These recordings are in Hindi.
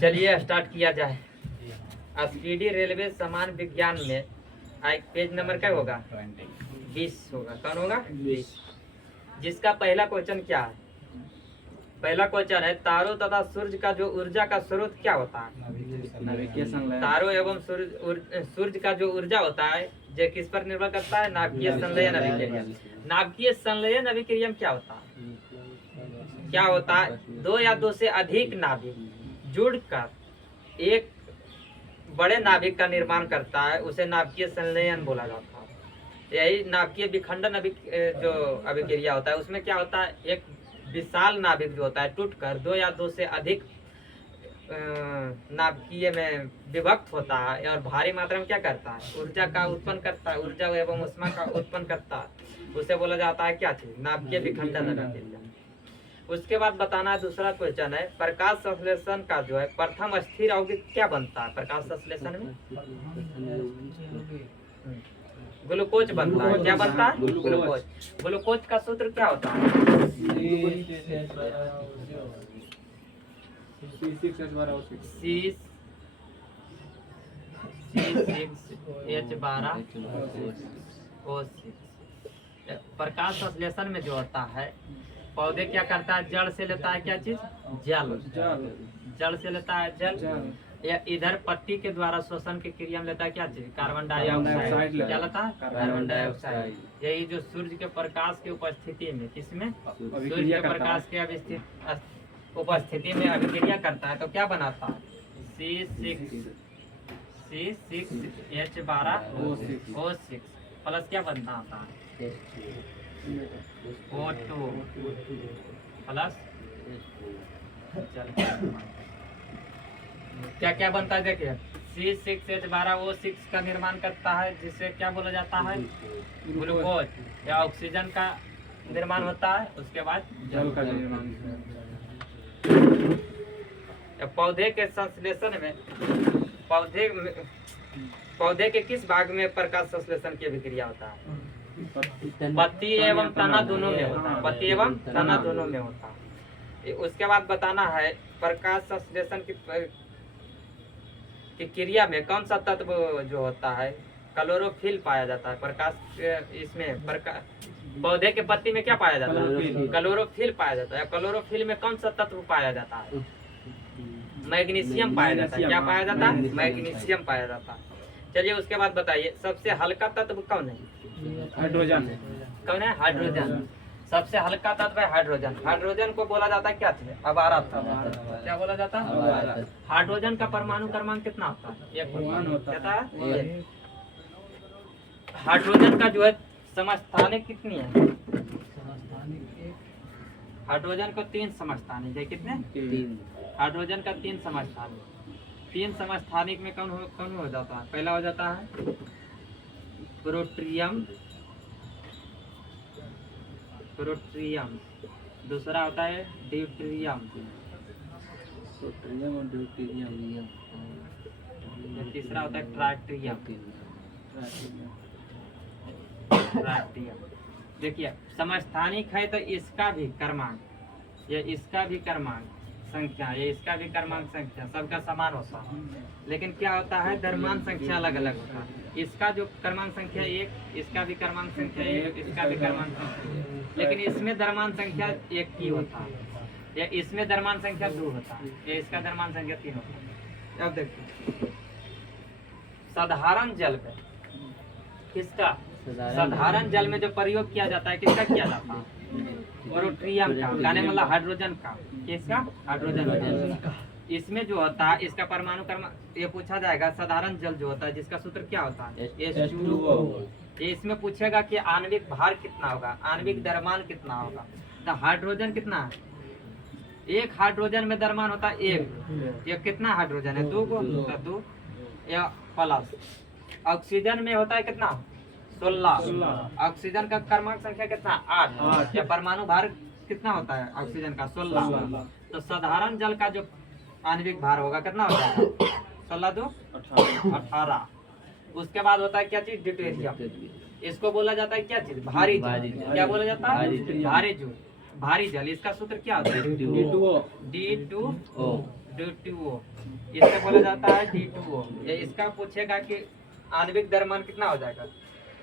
चलिए स्टार्ट किया जाए। स्पीडी रेलवे सामान्य विज्ञान में पेज नंबर क्या होगा? 20 होगा। कौन होगा? 20। जिसका पहला क्वेश्चन क्या है? पहला क्वेश्चन है तारों तथा सूर्य का जो ऊर्जा का स्रोत क्या होता है? तारों एवं सूर्य का जो ऊर्जा होता है जो किस पर निर्भर करता है? नाभिकीय संलयन अभिक्रिया। नाभिकीय संलयन अभिक्रिया में क्या होता है? क्या होता है? दो या दो से अधिक नाभिक जुड़कर एक बड़े नाभिक का निर्माण करता है, उसे नाभिकीय संलयन बोला जाता है। यही नाभिकीय विखंडन जो अभिक्रिया होता है उसमें क्या होता है? एक विशाल नाभिक जो होता है टूटकर दो या दो से अधिक नाभिकीय में विभक्त होता है और भारी मात्रा में क्या करता है? ऊर्जा का उत्पन्न करता है, ऊर्जा एवं ऊष्मा का उत्पन्न करता है। उसे बोला जाता है क्या चीज? नाभिकीय विखंडन अभिक्रिया। उसके बाद बताना है दूसरा क्वेश्चन है प्रकाश संश्लेषण का जो है प्रथम स्थिर यौगिक क्या बनता है? प्रकाश संश्लेषण में ग्लूकोज बनता है। क्या बनता है? ग्लूकोज। ग्लूकोज का सूत्र क्या होता है? C6H12O6। प्रकाश संश्लेषण में जो होता है पौधे क्या करता है? जड़ से लेता है क्या चीज? जल। जड़ से लेता है जल। या इधर पट्टी के द्वारा शोषण की क्रिया में लेता है क्या चीज? Carbon dioxide. क्या लेता है? Carbon dioxide. यही जो सूर्य के प्रकाश की उपस्थिति में किसमें? सूर्य के प्रकाश के उपस्थिति में अभिक्रिया करता है तो क्या बनाता है? C6H12O6 प्लस क्या बनता है? O2 प्लस क्या क्या बनता है? देखिए C6H12O6 का निर्माण करता है जिससे क्या बोला जाता है? ग्लूकोज या ऑक्सीजन का निर्माण होता है। उसके बाद जल का निर्माण। पौधे के संश्लेषण में पौधे के किस भाग में प्रकाश संश्लेषण की अभिक्रिया होता है? पत्ती एवं तना दोनों में होता है। पत्ती एवं तना दोनों में होता है। उसके बाद बताना है प्रकाश संश्लेषण की क्रिया में कौन सा तत्व जो होता है? क्लोरोफिल पाया जाता है। प्रकाश इसमें पौधे के पत्ती में क्या पाया जाता है? क्लोरोफिल पाया जाता है। क्लोरोफिल में कौन सा तत्व पाया जाता है? मैग्नीशियम पाया जाता है। क्या पाया जाता है? मैग्नीशियम पाया जाता है। चलिए उसके बाद बताइए सबसे हल्का तत्व कौन है? हाइड्रोजन। कौन है? हाइड्रोजन। सबसे हल्का तत्व है हाइड्रोजन। हाइड्रोजन को बोला जाता है क्या चीज? अवारा तत्व। क्या बोला जाता है? हाइड्रोजन का परमाणु क्रमांक कितना होता है? 1 परमाणु होता है। हाइड्रोजन का जो है समस्थानिक कितनी है? हाइड्रोजन को 3 समस्थानिक है। कितने? 3। हाइड्रोजन का 3 समस्थानिक। 3 समस्थानिक में कौन हो जाता है? पहला हो जाता है प्रोट्रियम। दूसरा होता है ड्यूटेरियम। तीसरा होता है ट्राइटियम। देखिए समस्थानिक है तो इसका भी क्रमांक, ये इसका भी क्रमांक संख्या, ये इसका भी क्रमांक संख्या सबका समान होता है। लेकिन क्या होता है? द्रव्यमान संख्या अलग अलग होता है। इसका जो क्रमांक संख्या 1, इसका भी क्रमांक संख्या 1, इसका भी क्रमांक संख्या, लेकिन इसमें द्रव्यमान संख्या 1 ही होता है, या इसमें द्रव्यमान संख्या 2 होता है, या इसका द्रव्यमान संख्या 3 होता है। अब देखिए साधारण जल में किसका? साधारण जल में जो प्रयोग किया जाता है किसका किया जाता है? प्रोट्रियम का। कहने मतलब हाइड्रोजन का। किसका? हाइड्रोजन का। इसमें जो होता है इसका परमाणु क्रमांक ये पूछा जाएगा। साधारण जल जो होता है जिसका सूत्र क्या होता है? H2O। ये इसमें पूछेगा कि आणविक भार कितना होगा, आणविक द्रव्यमान कितना होगा। तो हाइड्रोजन कितना है? 1 हाइड्रोजन में द्रव्यमान होता है 1। ये कितना हाइड्रोजन है? 2 को। 2 या प्लस ऑक्सीजन में होता है कितना? 16। ऑक्सीजन का क्रमांक संख्या कितना? 8। या परमाणु भार कितना होता है ऑक्सीजन का? 16। तो साधारण जल का जो आणविक भार होगा कितना हो जाएगा? 16 2 18। उसके बाद होता है क्या चीज? ड्यूटेरियम। इसको बोला जाता है क्या चीज? भारी जूट। क्या बोला जाता है? भारी जूट। भारी जल, इसका सूत्र क्या होता है? D2O। D2O। इससे बोला जाता है D2O। ये इसका पूछेगा कि आणविक द्रव्यमान कितना हो जाएगा,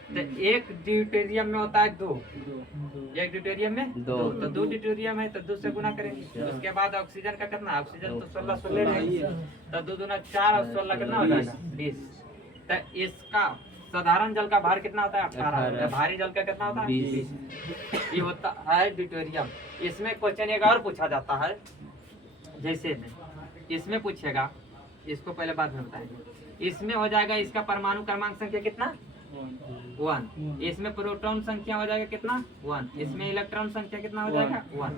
तो एक ड्यूटेरियम में होता है 2, एक ड्यूटेरियम में 2, तो 2 ड्यूटेरियम है तो 2 से गुना करेंगे। उसके बाद ऑक्सीजन का कितना, ऑक्सीजन तो 16 रहेगी, तो 2 दूना 4 और 16 कितना हो जाएगा 20। तो इसका साधारण जल का भार कितना होता है 18, भारी जल का कितना होता है 20। ये होता है ड्यूटेरियम। इसमें क्वेश्चन एक और पूछा जाता है, जैसे इसमें पूछेगा, इसको पहले बाद में बताएंगे। इसमें हो जाएगा इसका परमाणु क्रमांक संख्या कितना 1, इसमें प्रोटॉन संख्या हो जाएगा कितना 1, इसमें इलेक्ट्रॉन संख्या कितना हो जाएगा 1।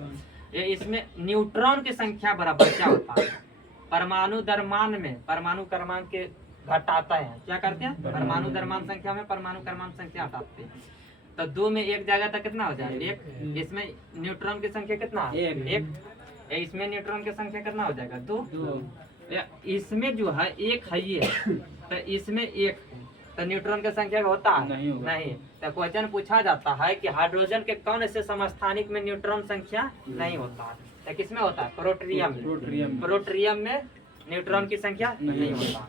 इसमें न्यूट्रॉन की संख्या बराबर क्या होता है, परमाणु द्रव्यमान में परमाणु क्रमांक के घटाते हैं, क्या करते हैं, परमाणु द्रव्यमान संख्या में परमाणु क्रमांक संख्या हटाते हैं। तो 2 में 1 जाएगा तो कितना हो जाएगा 1। इसमें न्यूट्रॉन की संख्या कितना है 1, इसमें न्यूट्रॉन की संख्या कितना हो जाएगा 2। इसमें जो है 1 है ये, तो इसमें 1 तो न्यूट्रॉन की संख्या होता है नहीं। तो क्वेश्चन पूछा जाता है कि हाइड्रोजन के कौन ऐसे समस्थानिक में न्यूट्रॉन संख्या नहीं होता है, तो किसमें होता है, प्रोटोनियम में। प्रोटोनियम में न्यूट्रॉन की संख्या नहीं होता।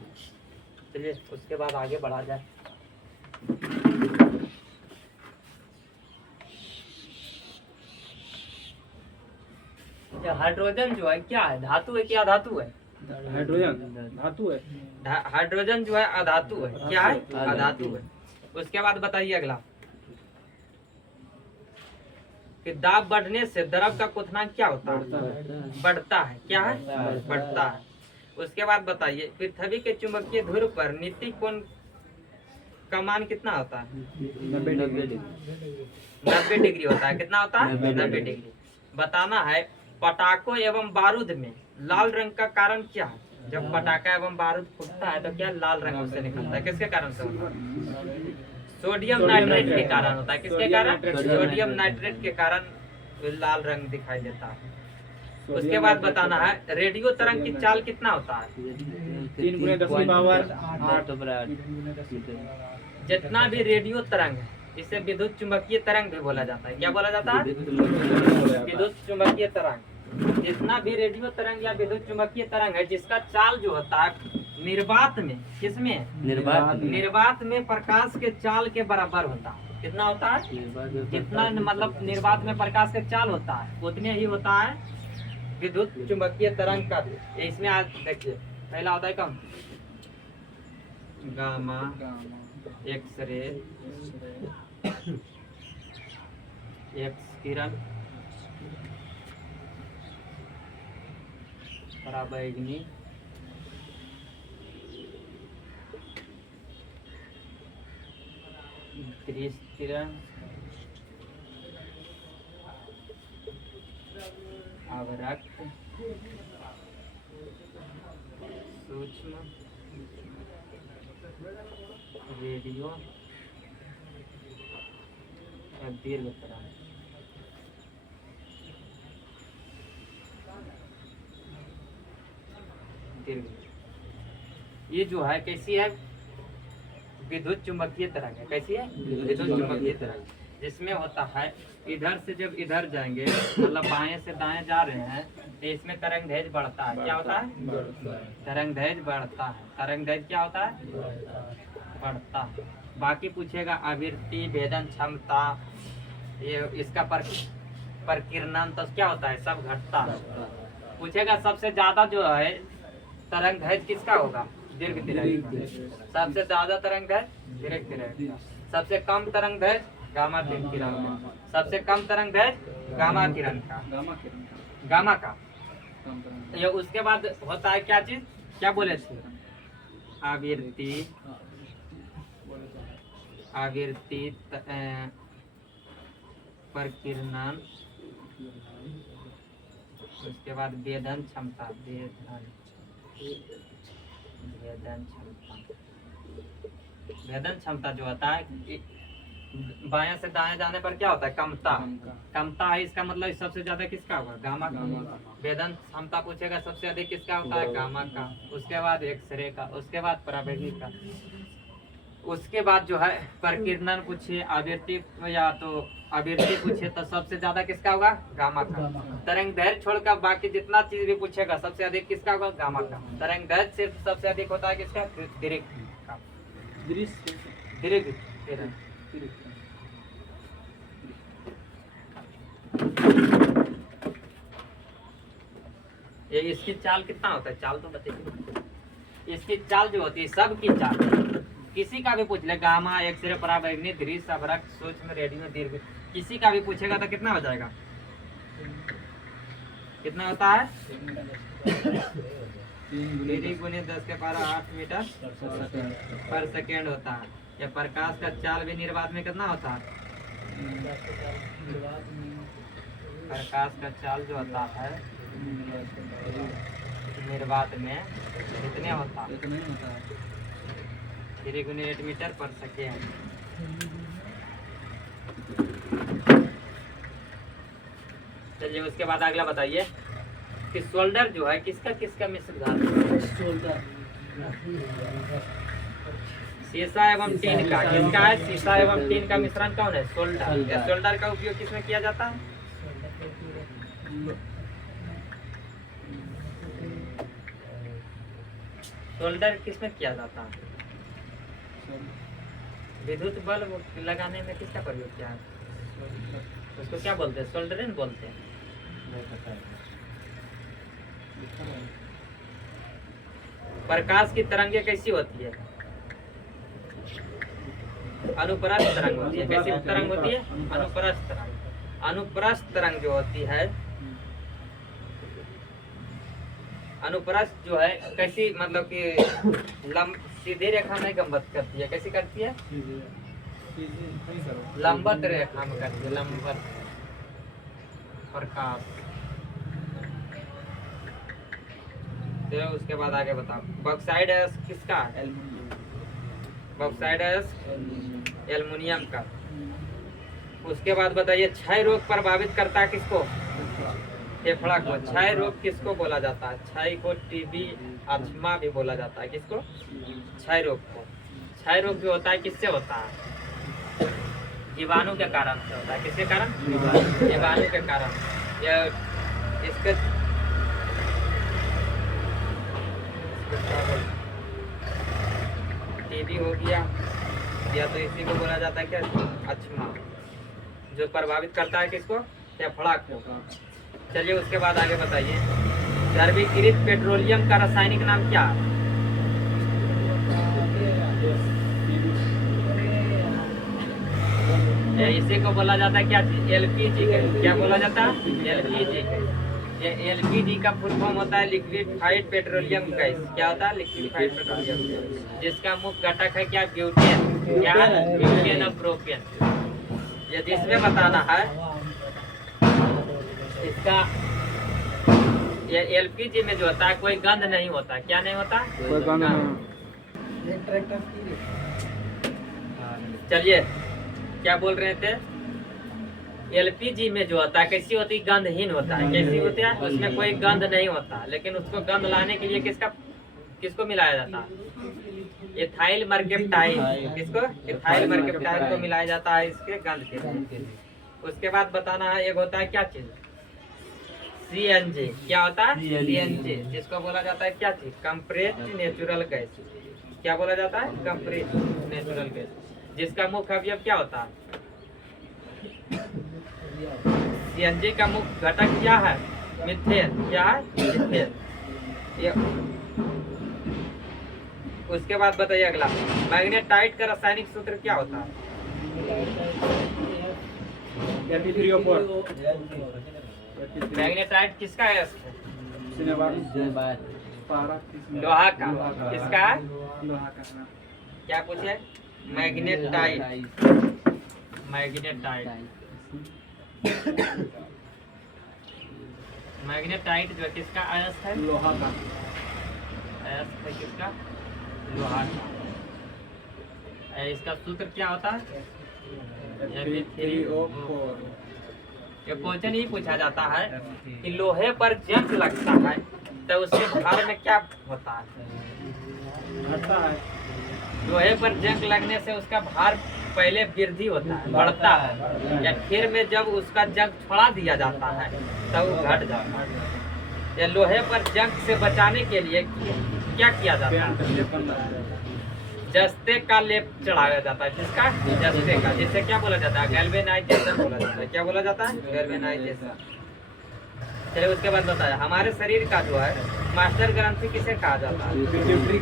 चलिए उसके बाद आगे बढ़ा जाए। हाइड्रोजन जो है क्या है, धातु है क्या धातु है? हाइड्रोजन धातु है। हाइड्रोजन जो है अधातु है, क्या है, अधातु है। उसके बाद बताइए अगला, कि दाब बढ़ने से द्रव का क्वथनांक क्या होता है, बढ़ता है, क्या है, बढ़ता है। उसके बाद बताइए, पृथ्वी के चुंबकीय ध्रुव पर नीति कोण का मान कितना होता है, 90 डिग्री होता है। कितना होता है 90 डिग्री। बताना है पटाखों एवं बारूद में लाल रंग का कारण क्या है। जब पटाखा एवं बारूद फूटता है तो क्या लाल रंग उससे निकलता है, किसके कारण से होता है, सोडियम नाइट्रेट के कारण होता है। किसके कारण, सोडियम नाइट्रेट के कारण लाल रंग दिखाई देता है। उसके बाद बताना है रेडियो तरंग की चाल कितना होता है, 3 × 10⁸ जितना भी रेडियो तरंग है इसे विद्युत चुंबकीय तरंग भी बोला जाता है। क्या बोला जाता है, विद्युत चुंबकीय तरंग। जितना भी रेडियो तरंग या विद्युत चुंबकीय तरंग है जिसका चाल जो होता है निर्वात में, किसमें, निर्वात में प्रकाश के चाल के बराबर होता है। कितना होता है, जितना मतलब निर्वात में प्रकाश के चाल होता है उतने ही होता है विद्युत चुंबकीय तरंग का भी। इसमें आज देखिए पहला होता है कौन, गामा, एक्सरे, एक्स किरण, पराबैंगनी, दृश्य किरण, आवरक, सूक्ष्म, रेडियो और दीर्घ तरंग। ये जो है कैसी है, विद्युत चुंबकीय तरंग है। कैसी है, विद्युत चुंबकीय तरंग, जिसमें होता है इधर से जब इधर जाएंगे मतलब बाएं से दाएं जा रहे हैं तो इसमें तरंग दैर्घ्य बढ़ता है। क्या होता है, तरंग दैर्घ्य बढ़ता है। तरंग दैर्घ्य क्या होता है, बढ़ता है। बाकी पूछेगा आवृत्ति, भेदन क्षमता, ये इसका प्रकीर्णन तो क्या होता है, सब घटता है। पूछेगा सबसे ज्यादा जो है तरंग दैर्घ्य किसका होगा, दीर्घ तरंग। सबसे ज्यादा तरंग दैर्घ्य दीर्घ तरंग, सबसे कम तरंग दैर्घ्य गामा किरण का, सबसे कम तरंग दैर्घ्य गामा किरण का, गामा का। ये उसके बाद होता है क्या चीज, क्या बोले थे, आवृत्ति, आवृत्ति, प्रकीर्णन, उसके बाद भेदन क्षमता, भेदन क्षमता जो होता है बाएं से दाएं जाने पर क्या होता है, कमता, कमता है। इसका मतलब सबसे ज्यादा किसका होगा, गामा का। भेदन क्षमता पूछेगा सबसे अधिक किसका होता है, गामा का। उसके बाद एक्सरे का, उसके बाद पराबैंगनी का। उसके बाद जो है प्रकीर्णन पूछिए, आवृत्ति या तो आवृत्ति पूछिए तो सबसे ज्यादा किसका होगा? गामा का। तरंग दैर्घ्य छोड़कर बाकी जितना चीज भी पूछेगा सबसे अधिक किसका होगा? गामा का। तरंग दैर्घ्य सिर्फ सबसे अधिक होता है किसका? दीर्घ का। दीर्घ ये इसकी चाल कितना होता है? चाल तो बताइए। इसकी चाल जो होती है, सबकी चाल किसी का भी पूछ ले, गामा, एक्सरे, पराबैंगनी, दृश्य, सबरक, सूक्ष्म, रेडियो, दीर्घ, किसी का भी पूछेगा तो कितना हो जाएगा? कितना होता है? 3 गुने 10 के पावर 8 मीटर पर सेकेंड होता है। या प्रकाश का चाल भी निर्वात में कितना होता है? प्रकाश का चाल जो होता है निर्वात में कितने होता है? 3 गुने 8 मीटर पर सेकेंड। चलिए उसके बाद अगला बताइए कि शोल्डर जो है किसका किसका मिश्र धातु है? शीशा एवं टीन का। किसका है? शीशा एवं टीन का मिश्रण कौन है? शोल्डर। शोल्डर का उपयोग किसमें किया जाता है? शोल्डर किसमें किया जाता है? विद्युत बल्ब लगाने में किसका प्रयोग किया है? उसको क्या बोलते हैं? सोल्डरिंग बोलते हैं। प्रकाश की तरंगे कैसी होती है? अनुप्रस्थ तरंग होती है। कैसी तरंग होती है? अनुप्रस्थ तरंग। अनुप्रस्थ तरंग जो होती है, अनुप्रस्थ जो है कैसी, मतलब कि सीधी रेखा में गंबत करती है। कैसी करती है? लंबवत रेखा में करती है। लंबवत प्रकाश। तो उसके बाद आगे बताओ। बॉक्साइड किसका? बॉक्साइड एल्युमिनियम का। उसके बाद बताइए क्षय रोग प्रभावित करता है किसको? फेफड़ा को। क्षय रोग किसको बोला जाता है? क्षय को टीबी, अस्थमा भी बोला जाता है। किसको? क्षय रोग को। क्षय रोग जो होता है किससे होता है? जीवाणु के कारण से होता है। किसके कारण? जीवाणु के कारण। या इसके टीबी हो गया, या तो इसी को बोला जाता है क्या? अस्थमा, जो प्रभावित करता है किसको? फेफड़ा को। चलिए उसके बाद आगे बताइए। द्रवीकृत पेट्रोलियम का रासायनिक नाम क्या है? इसी को बोला जाता है क्या? एलपीजी। क्या बोला जाता है? एलपीजी। ये एलपीजी का फुल फॉर्म होता है लिक्विफाइड पेट्रोलियम गैस। क्या होता है? लिक्विफाइड पेट्रोलियम गैस, जिसका मुख्य घटक है क्या? ब्यूटेन। क्या? ब्यूटेन और प्रोपेन। ये जिसमें बताना है इसका, ये एलपीजी में जो होता है कोई गंध नहीं होता। क्या नहीं होता? कोई गंध नहीं। चलिए क्या बोल रहे थे? एलपीजी में जो होता है कैसी होती है? गंधहीन होता है। कैसी होती है? उसमें कोई गंध नहीं होता। लेकिन उसको गंध लाने के लिए किसको मिलाया जाता है? इथाइल मर्केप्टाइल। किसको? इथाइल मर्केप्टाइल को मिलाया जाता है इसके गंध के लिए। उसके बाद बताना है एक होता है क्या चीज? सीएनजी। क्या होता है? सीएनजी, जिसको बोला जाता है क्या चीज? Compressed natural gas. क्या बोला जाता है? कंप्रेस्ड नेचुरल गैस, जिसका मुख्य अवयव क्या होता है? सीएनजी का मुख्य घटक क्या है? मीथेन। क्या है? मीथेन। उसके बाद बताइए अगला। मैग्नेटाइट का रासायनिक सूत्र क्या होता है? मैग्नेटाइट किसका है? लोहा का। किसका है? क्या पूछे? मैग्नेटाइट। मैग्नेटाइट। मैग्नेटाइट जो किसका अयस्क है? लोहा का। अयस्क है किसका? लोहा का। इसका सूत्र क्या होता है? Fe3O4। ये क्वेश्चन ही पूछा जाता है कि लोहे पर जंग लगता है तो उसके भार में क्या होता है? घटता है। लोहे पर जंग लगने से उसका भार पहले वृद्धि होता है, बढ़ता है, या फिर में जब उसका जंग छोड़ा दिया जाता है तब वो घट जाता है। या लोहे पर जंग से बचाने के लिए क्या किया जाता है? जस्ते का लेप चढ़ाया जाता है। जिसका जस्ते का, जिसे क्या बोला जाता है? गैल्वेनाइजेशन बोला जाता है। क्या बोला जाता है? गैल्वेनाइजेशन। चलिए उसके बाद बताया हमारे शरीर का जो है मास्टर ग्रंथि किसे कहा जाता है? पिट्यूटरी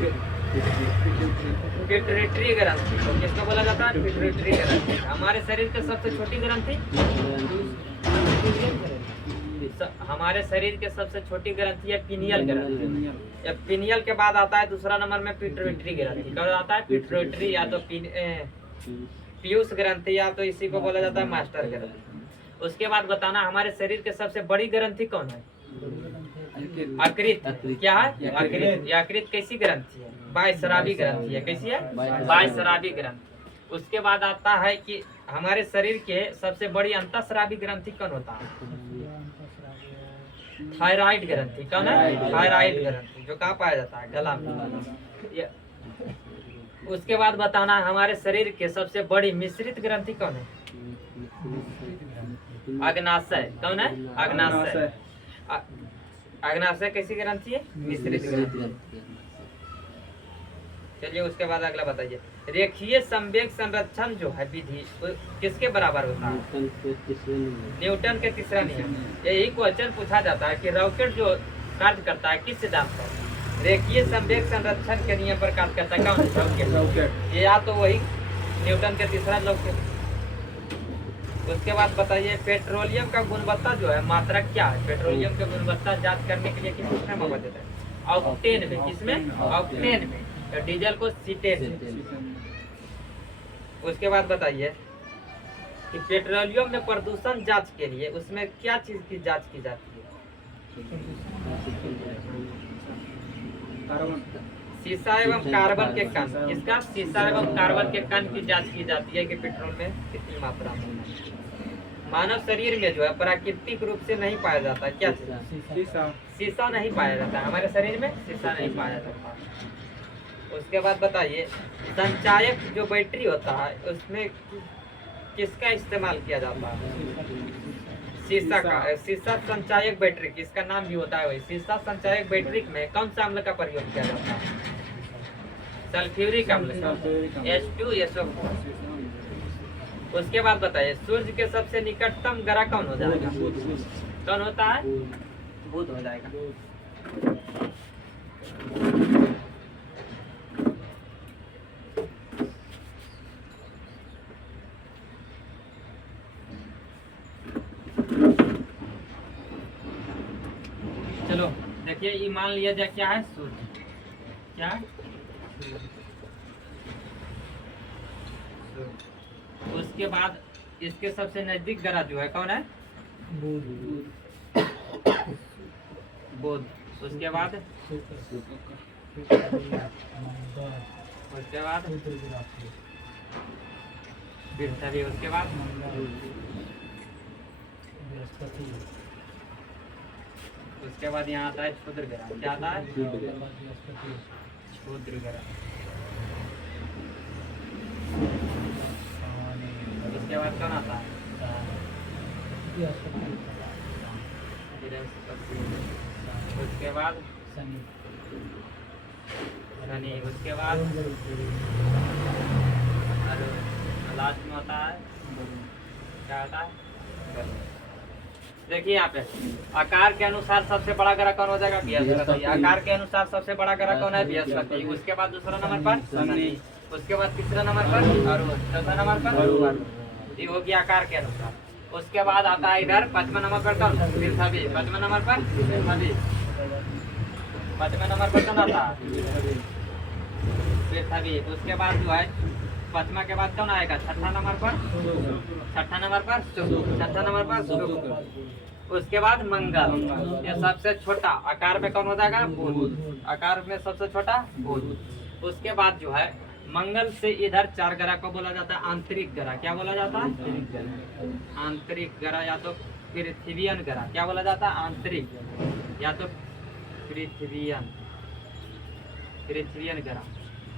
ग्रंथि। तो किसको बोला जाता है? पिट्यूटरी ग्रंथि। हमारे शरीर की सबसे छोटी ग्रंथि, हमारे शरीर के सबसे छोटी ग्रंथि है पिनियल ग्रंथि। या पिनियल के बाद आता है दूसरा नंबर में पिट्यूटरी ग्रंथि। कब आता है? पिट्यूटरी, या तो पीयूष ग्रंथि, या तो इसी को बोला जाता है मास्टर ग्रंथि। उसके बाद बताना हमारे शरीर के सबसे बड़ी ग्रंथि कौन है? यकृत। क्या है? यकृत। यकृत कैसी ग्रंथि है? बाह्यस्रावी ग्रंथि है। कैसी है? बाह्यस्रावी ग्रंथि। उसके बाद आता है कि हमारे शरीर के सबसे बड़ी अंतःस्रावी ग्रंथि कौन होता है? थायराइड ग्रंथि। कौन है? थायराइड ग्रंथि, जो कहाँ पाया जाता है? गला में। उसके बाद बताना हमारे शरीर के सबसे बड़ी मिश्रित ग्रंथि कौन है? अग्नाशय। कौन है? अग्नाशय। अग्नाशय कैसी ग्रंथि है? मिश्रित ग्रंथि। चलिए उसके बाद अगला बताइए रेखीय संवेग संरक्षण जो है विधि किसके बराबर होता है? न्यूटन के तीसरा नियम। यही क्वेश्चन पूछा जाता है कि रॉकेट जो कार्य करता है किस सिद्धांत पर? रेखीय संवेग संरक्षण के नियम पर कार्य करता है। कौन है? रॉकेट। ये या तो वही न्यूटन के तीसरा रॉकेट। उसके बाद बताइए पेट्रोलियम का गुणवत्ता जो है मात्रा क्या है? पेट्रोलियम की गुणवत्ता जांच करने के लिए किसमें मापा जाता है? ऑक्टेन में। किसमें? ऑक्टेन में। डीजल को सीटेन में। उसके बाद बताइए कि पेट्रोलियम में प्रदूषण जांच के लिए उसमें क्या चीज की जांच की जाती है? शीशा एवं कार्बन के कण। इसका शीशा एवं कार्बन के कण की जांच की जाती है कि पेट्रोल में कितनी मात्रा में। मानव शरीर में जो है प्राकृतिक रूप से नहीं पाया जाता। क्या शीशा? शीशा नहीं पाया जाता हमारे शरीर में। शीशा नहीं पाया जाता। उसके बाद बताइए संचायक जो बैटरी होता है उसमें किसका इस्तेमाल किया जाता है? शीशा का। शीशा संचायक बैटरी, किसका नाम भी होता है वही। शीशा संचायक बैटरी में कौन सा अम्ल का प्रयोग किया जाता है? सल्फ्यूरिक अम्ल, H2SO4। उसके बाद बताइए सूर्य के सबसे निकटतम ग्रह कौन हो जाएगा? कौन होता है? बुध हो जाएगा। चलो देखिए ये मान लिया जाए क्या है? सूर्य। क्या है? उसके बाद इसके सबसे नजदीक ग्रह जो है कौन है? बुध। उसके बाद पृथ्वी। उसके बाद उसके बाद यहाँ आता है क्षुद्र ग्रह। क्या आता है? क्षुद्र ग्रह। उसके बाद कौन आता है? उसके बाद शनि। उसके बाद लास्ट में होता है क्या होता है? देखिए यहाँ पे आकार के अनुसार सबसे बड़ा ग्रह कौन हो जाएगा? बृहस्पति। आकार के अनुसार सबसे बड़ा ग्रह कौन है? बृहस्पति। उसके बाद दूसरा नंबर पर शनि। उसके बाद तीसरा नंबर पर अरुण। चौथा नंबर पर अरुण। ये हो गया आकार के अनुसार। उसके बाद आता है इधर पांचवा नंबर पर कौन? पृथ्वी। पांचवा नंबर पर पृथ्वी। पांचवा नंबर पर कौन आता है? पृथ्वी। उसके बाद जो है पांचवा के बाद कौन आएगा? छठा नंबर पर शुक्र। छठा नंबर पर शुक्र। उसके बाद मंगल। ये सबसे छोटा आकार में कौन हो जाएगा? बुध। आकार में सबसे छोटा बुध। उसके बाद जो है मंगल से इधर चार ग्रह को बोला जाता है आंतरिक ग्रह। क्या बोला जाता है? आंतरिक ग्रह, या तो पृथ्वीयन ग्रह। क्या बोला जाता है? आंतरिक, या तो पृथ्वीयन ग्रह।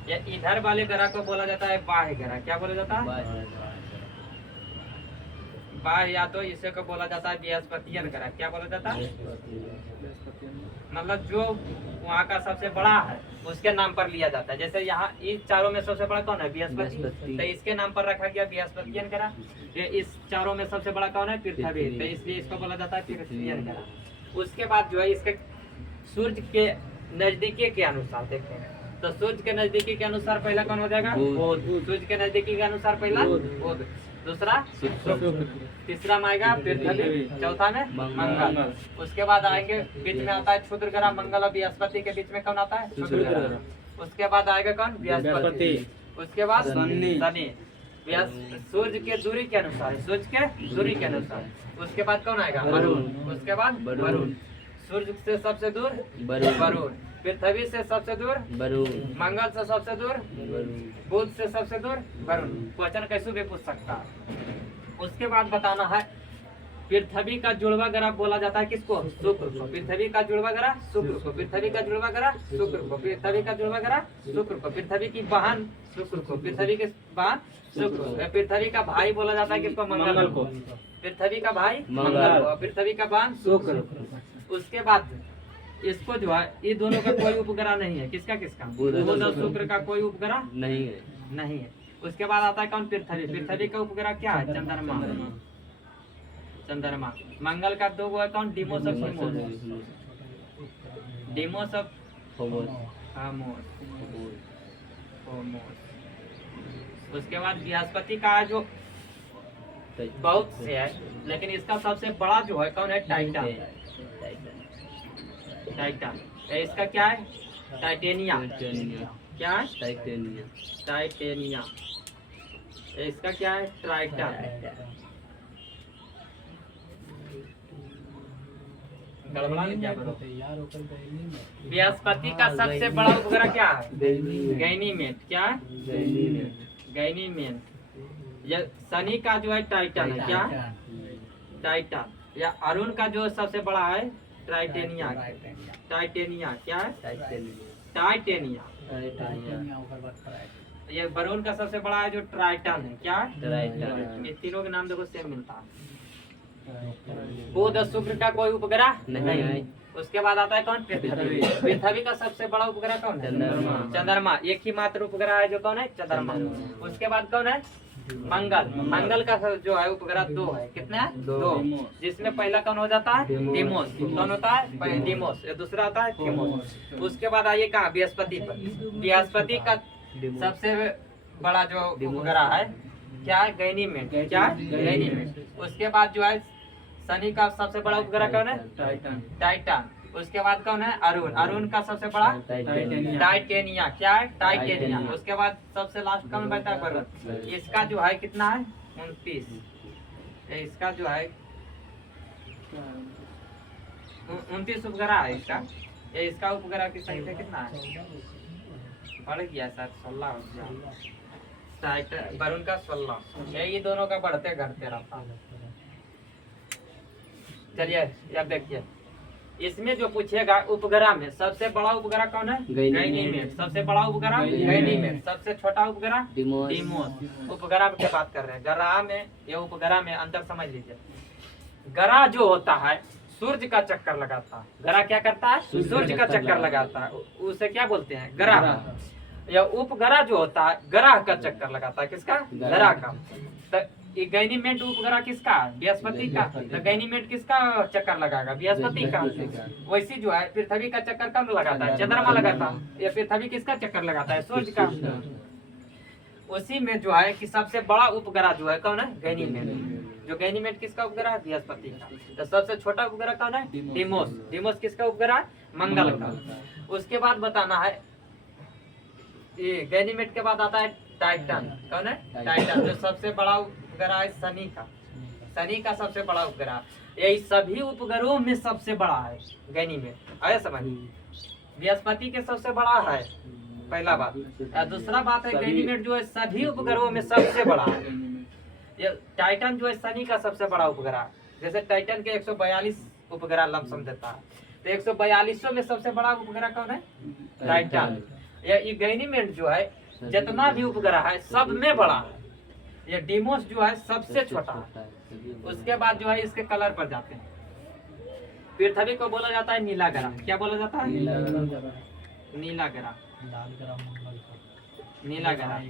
या इधर वाले ग्रह को बोला जाता है बाह्य ग्रह। क्या बोला जाता है? बाह्य, या तो इसे को बोला जाता है बृहस्पतियन ग्रह। क्या बोला जाता है? मतलब जो वहाँ का सबसे बड़ा है उसके नाम पर लिया जाता है। जैसे यहाँ इस चारों में सबसे बड़ा कौन है? बृहस्पति, तो इसके नाम पर रखा गया बृहस्पतियन ग्रह। ये इस चारों में सबसे बड़ा कौन है? पृथ्वी, तो इसलिए इसको बोला जाता है पृथ्वीयन ग्रह। उसके बाद जो है इसके सूर्य के नजदीकी के अनुसार देखें तो सूर्य के नजदीकी के अनुसार पहला कौन हो जाएगा? बुध। सूर्य के नजदीकी के अनुसार पहला बुध, दूसरा शुक्र, तीसरा में आएगा पृथ्वी, चौथा में मंगल। उसके बाद आएंगे बीच में आता है क्षुद्र ग्रह। मंगल और बृहस्पति के बीच में कौन आता है? क्षुद्र ग्रह। उसके बाद आएगा कौन? बृहस्पति। उसके बाद शनि। सूर्य के दूरी के अनुसार, सूर्य के दूरी के अनुसार। उसके बाद कौन आएगा? वरुण। उसके बाद वरुण। सूर्य से सबसे दूर वरुण, पृथ्वी से सबसे दूर वरुण, मंगल से सबसे दूर वरुण, बुध से सबसे दूर वरुण। क्वेश्चन कैसे भी पूछ सकता है। उसके बाद बताना है पृथ्वी का जुड़वा ग्रह बोला जाता है किसको? शुक्र को। पृथ्वी का जुड़वा ग्रह शुक्र को। पृथ्वी का जुड़वा ग्रह शुक्र को। पृथ्वी का जुड़वा ग्रह शुक्र को। पृथ्वी की बहन शुक्र को। पृथ्वी के बहन शुक्र को। पृथ्वी का भाई बोला जाता है किसको? मंगल को। पृथ्वी का भाई मंगल को। पृथ्वी का बहन शुक्र। उसके बाद इसको जो है ये दोनों का कोई उपग्रह नहीं है। किसका किसका? बुध और शुक्र का कोई उपग्रह नहीं है। उसके बाद आता है कौन? पृथ्वी। पृथ्वी का उपग्रह क्या है? चंद्रमा। चंद्रमा। मंगल का दो है कौन? डिमोस और थिमोस। डिमोस और फोमोस। उसके बाद बृहस्पति का है जो बहुत से है, लेकिन इसका सबसे बड़ा जो है कौन है? टाइटन। टाइटन। इसका क्या है? टाइटेनिया। क्या है? टाइटेनिया। इसका क्या है? ट्राइटन। गड़बड़ा नहीं क्या करो? बृहस्पति का सबसे बड़ा उपग्रह क्या है? गैनीमेड। क्या है? गैनीमेड। या शनि का जो है टाइटन है। क्या? टाइटन। या अरुण का जो सबसे बड़ा है टाइटेनिया। टाइटेनिया। क्या है? टाइटेनिया। ये वरुण का सबसे बड़ा है जो ट्राइटन है। क्या? ट्राइटन। ये तीनों के नाम देखो सेम मिलता है। बुध और शुक्र का कोई उपग्रह नहीं। उसके बाद आता है कौन? पृथ्वी। पृथ्वी का सबसे बड़ा उपग्रह कौन है? चंद्रमा। एक ही मात्र उपग्रह है जो कौन है? चंद्रमा। उसके बाद कौन है? मंगल। मंगल का जो है उपग्रह दो है। कितने हैं? दो। जिसमें पहला कौन हो जाता है? डिमोस। कौन होता है? डिमोस। दूसरा आता है थिमोस। उसके बाद आइए कहाँ? बृहस्पति पर। बृहस्पति का सबसे बड़ा जो उपग्रह है क्या है? गैनीमेड। क्या? गैनीमेड। उसके बाद जो है शनि का सबसे बड़ा उपग्रह कौन है? टाइटन। उसके बाद कौन है? अरुण। अरुण का सबसे बड़ा टाइटेनिया। क्या है? टाइटेनिया। उसके बाद सबसे लास्ट कौन बचा? वरुण। इसका जो है कितना है? 29। इसका जो है 29 उपग्रह है इसका। इसका उपग्रह की संख्या कितना है? बढ़ गया सर, 16 हो गया। वरुण का 16। ये दोनों का बढ़ते घटते रहता है। चलिए अब देखिए इसमें जो पूछेगा उपग्रह में सबसे बड़ा उपग्रह कौन है? गैनीमेड। सबसे बड़ा उपग्रह गैनीमेड। सबसे छोटा उपग्रह डिमोस। उपग्रह की बात कर रहे हैं। ग्रह में ये उपग्रह में अंतर समझ लीजिए। ग्रह जो होता है सूर्य का चक्कर लगाता है। ग्रह क्या करता है? सूर्य का चक्कर लगाता है। उसे क्या बोलते हैं? ग्रह। या उपग्रह जो होता है ग्रह का चक्कर लगाता है। किसका? ग्रह का। तो ये गैनीमेड उपग्रह किसका? बृहस्पति का। तो गैनीमेड किसका चक्कर लगाएगा? बृहस्पति का। वैसे जो है पृथ्वी का चक्कर कौन लगाता है? चंद्रमा लगाता है। या पृथ्वी किसका चक्कर लगाता है? सूर्य का। उसी में जो है कि सबसे बड़ा उपग्रह जो है कौन है? गैनीमेड। जो गैनीमेड किसका उपग्रह है? बृहस्पति का। तो सबसे छोटा उपग्रह कौन है? डिमोस। डिमोस किसका उपग्रह? मंगल का। उसके बाद बताना है ये गैनीमेड के बाद आता है टाइटन। कौन है? टाइटन। जो सबसे बड़ा उपग्रह है शनि का। शनि का सबसे बड़ा उपग्रह। यही सभी उपग्रहों में सबसे बड़ा है गैनीमेड। आया समझ? बृहस्पति के सबसे बड़ा है पहला बात। दूसरा बात है गैनीमेड जो है सभी उपग्रहों में सबसे बड़ा है। ये टाइटन जो है शनि का सबसे बड़ा उपग्रह। जैसे टाइटन के 142 उपग्रह लमसम देता है, तो 142 में सबसे बड़ा उपग्रह कौन है? टाइटन। या गैनीमेंट जो है जितना भी उपग्रह है सब में बड़ा है, ये डीमोस जो है सबसे छोटा है। उसके बाद जो है इसके कलर पर जाते हैं। पृथ्वी को बोला जाता है नीला ग्रह। क्या बोला जाता है? नीला ग्रह, नीला ग्रह।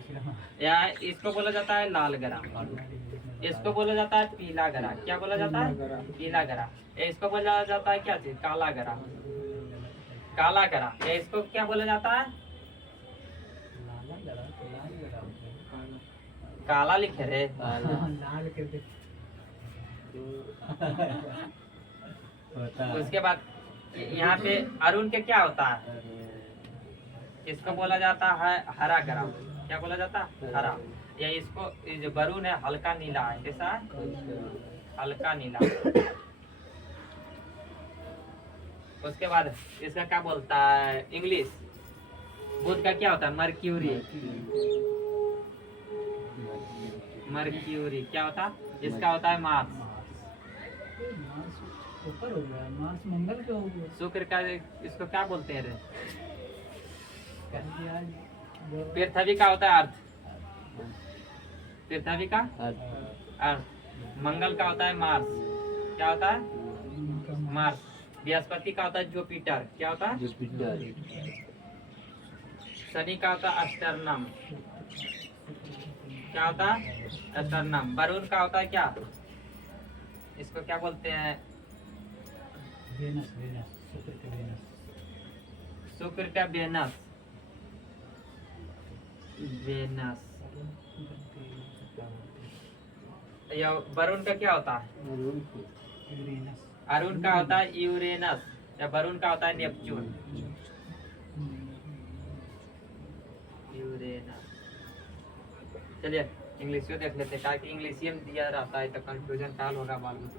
या इसको बोला जाता है लाल ग्रह, इसको बोला जाता है पीला ग्रह। क्या बोला जाता है? पीला ग्रह। इसको बोला जाता है क्या चीज? काला ग्रह, काला ग्रह। इसको क्या बोला जाता है? काला लिखे रे। उसके बाद यहाँ पे अरुण के क्या होता है? इसको बोला जाता है हरा ग्रह। क्या बोला जाता है? हरा। या इसको जो वरुण है हल्का नीला है। कैसा है? हल्का नीला। उसके बाद इसका क्या बोलता है इंग्लिश? बुध का क्या होता है? Mercury, mercury. क्या होता है? इसका होता है मार्स। ऊपर हो गया, मार्स मंगल का हो गया। शुक्र का इसको क्या बोलते हैं रे? कर दिया आज। पृथ्वी का होता है अर्थ, पृथ्वी का अर्थ। मंगल का होता है मार्स। क्या होता है? मार्स। बृहस्पति का होता है जुपिटर। क्या होता है? शनि का होता है अस्टर्नम। क्या होता है? अस्टर्नम। वरुण का होता है क्या? इसको क्या बोलते हैं? वेनस, वेनस, शुक्र का वेनस। शुक्र का वेनस, वेनस। या वरुण का क्या होता है? यूरेनस। अरुण का होता है यूरेनस। या वरुण का होता है नेपच्यून, यूरेनस। चलिए इंग्लिश को देख लेते हैं, ताकि इंग्लिश में दिया रहता है तो कंफ्यूजन काल होगा बाद में।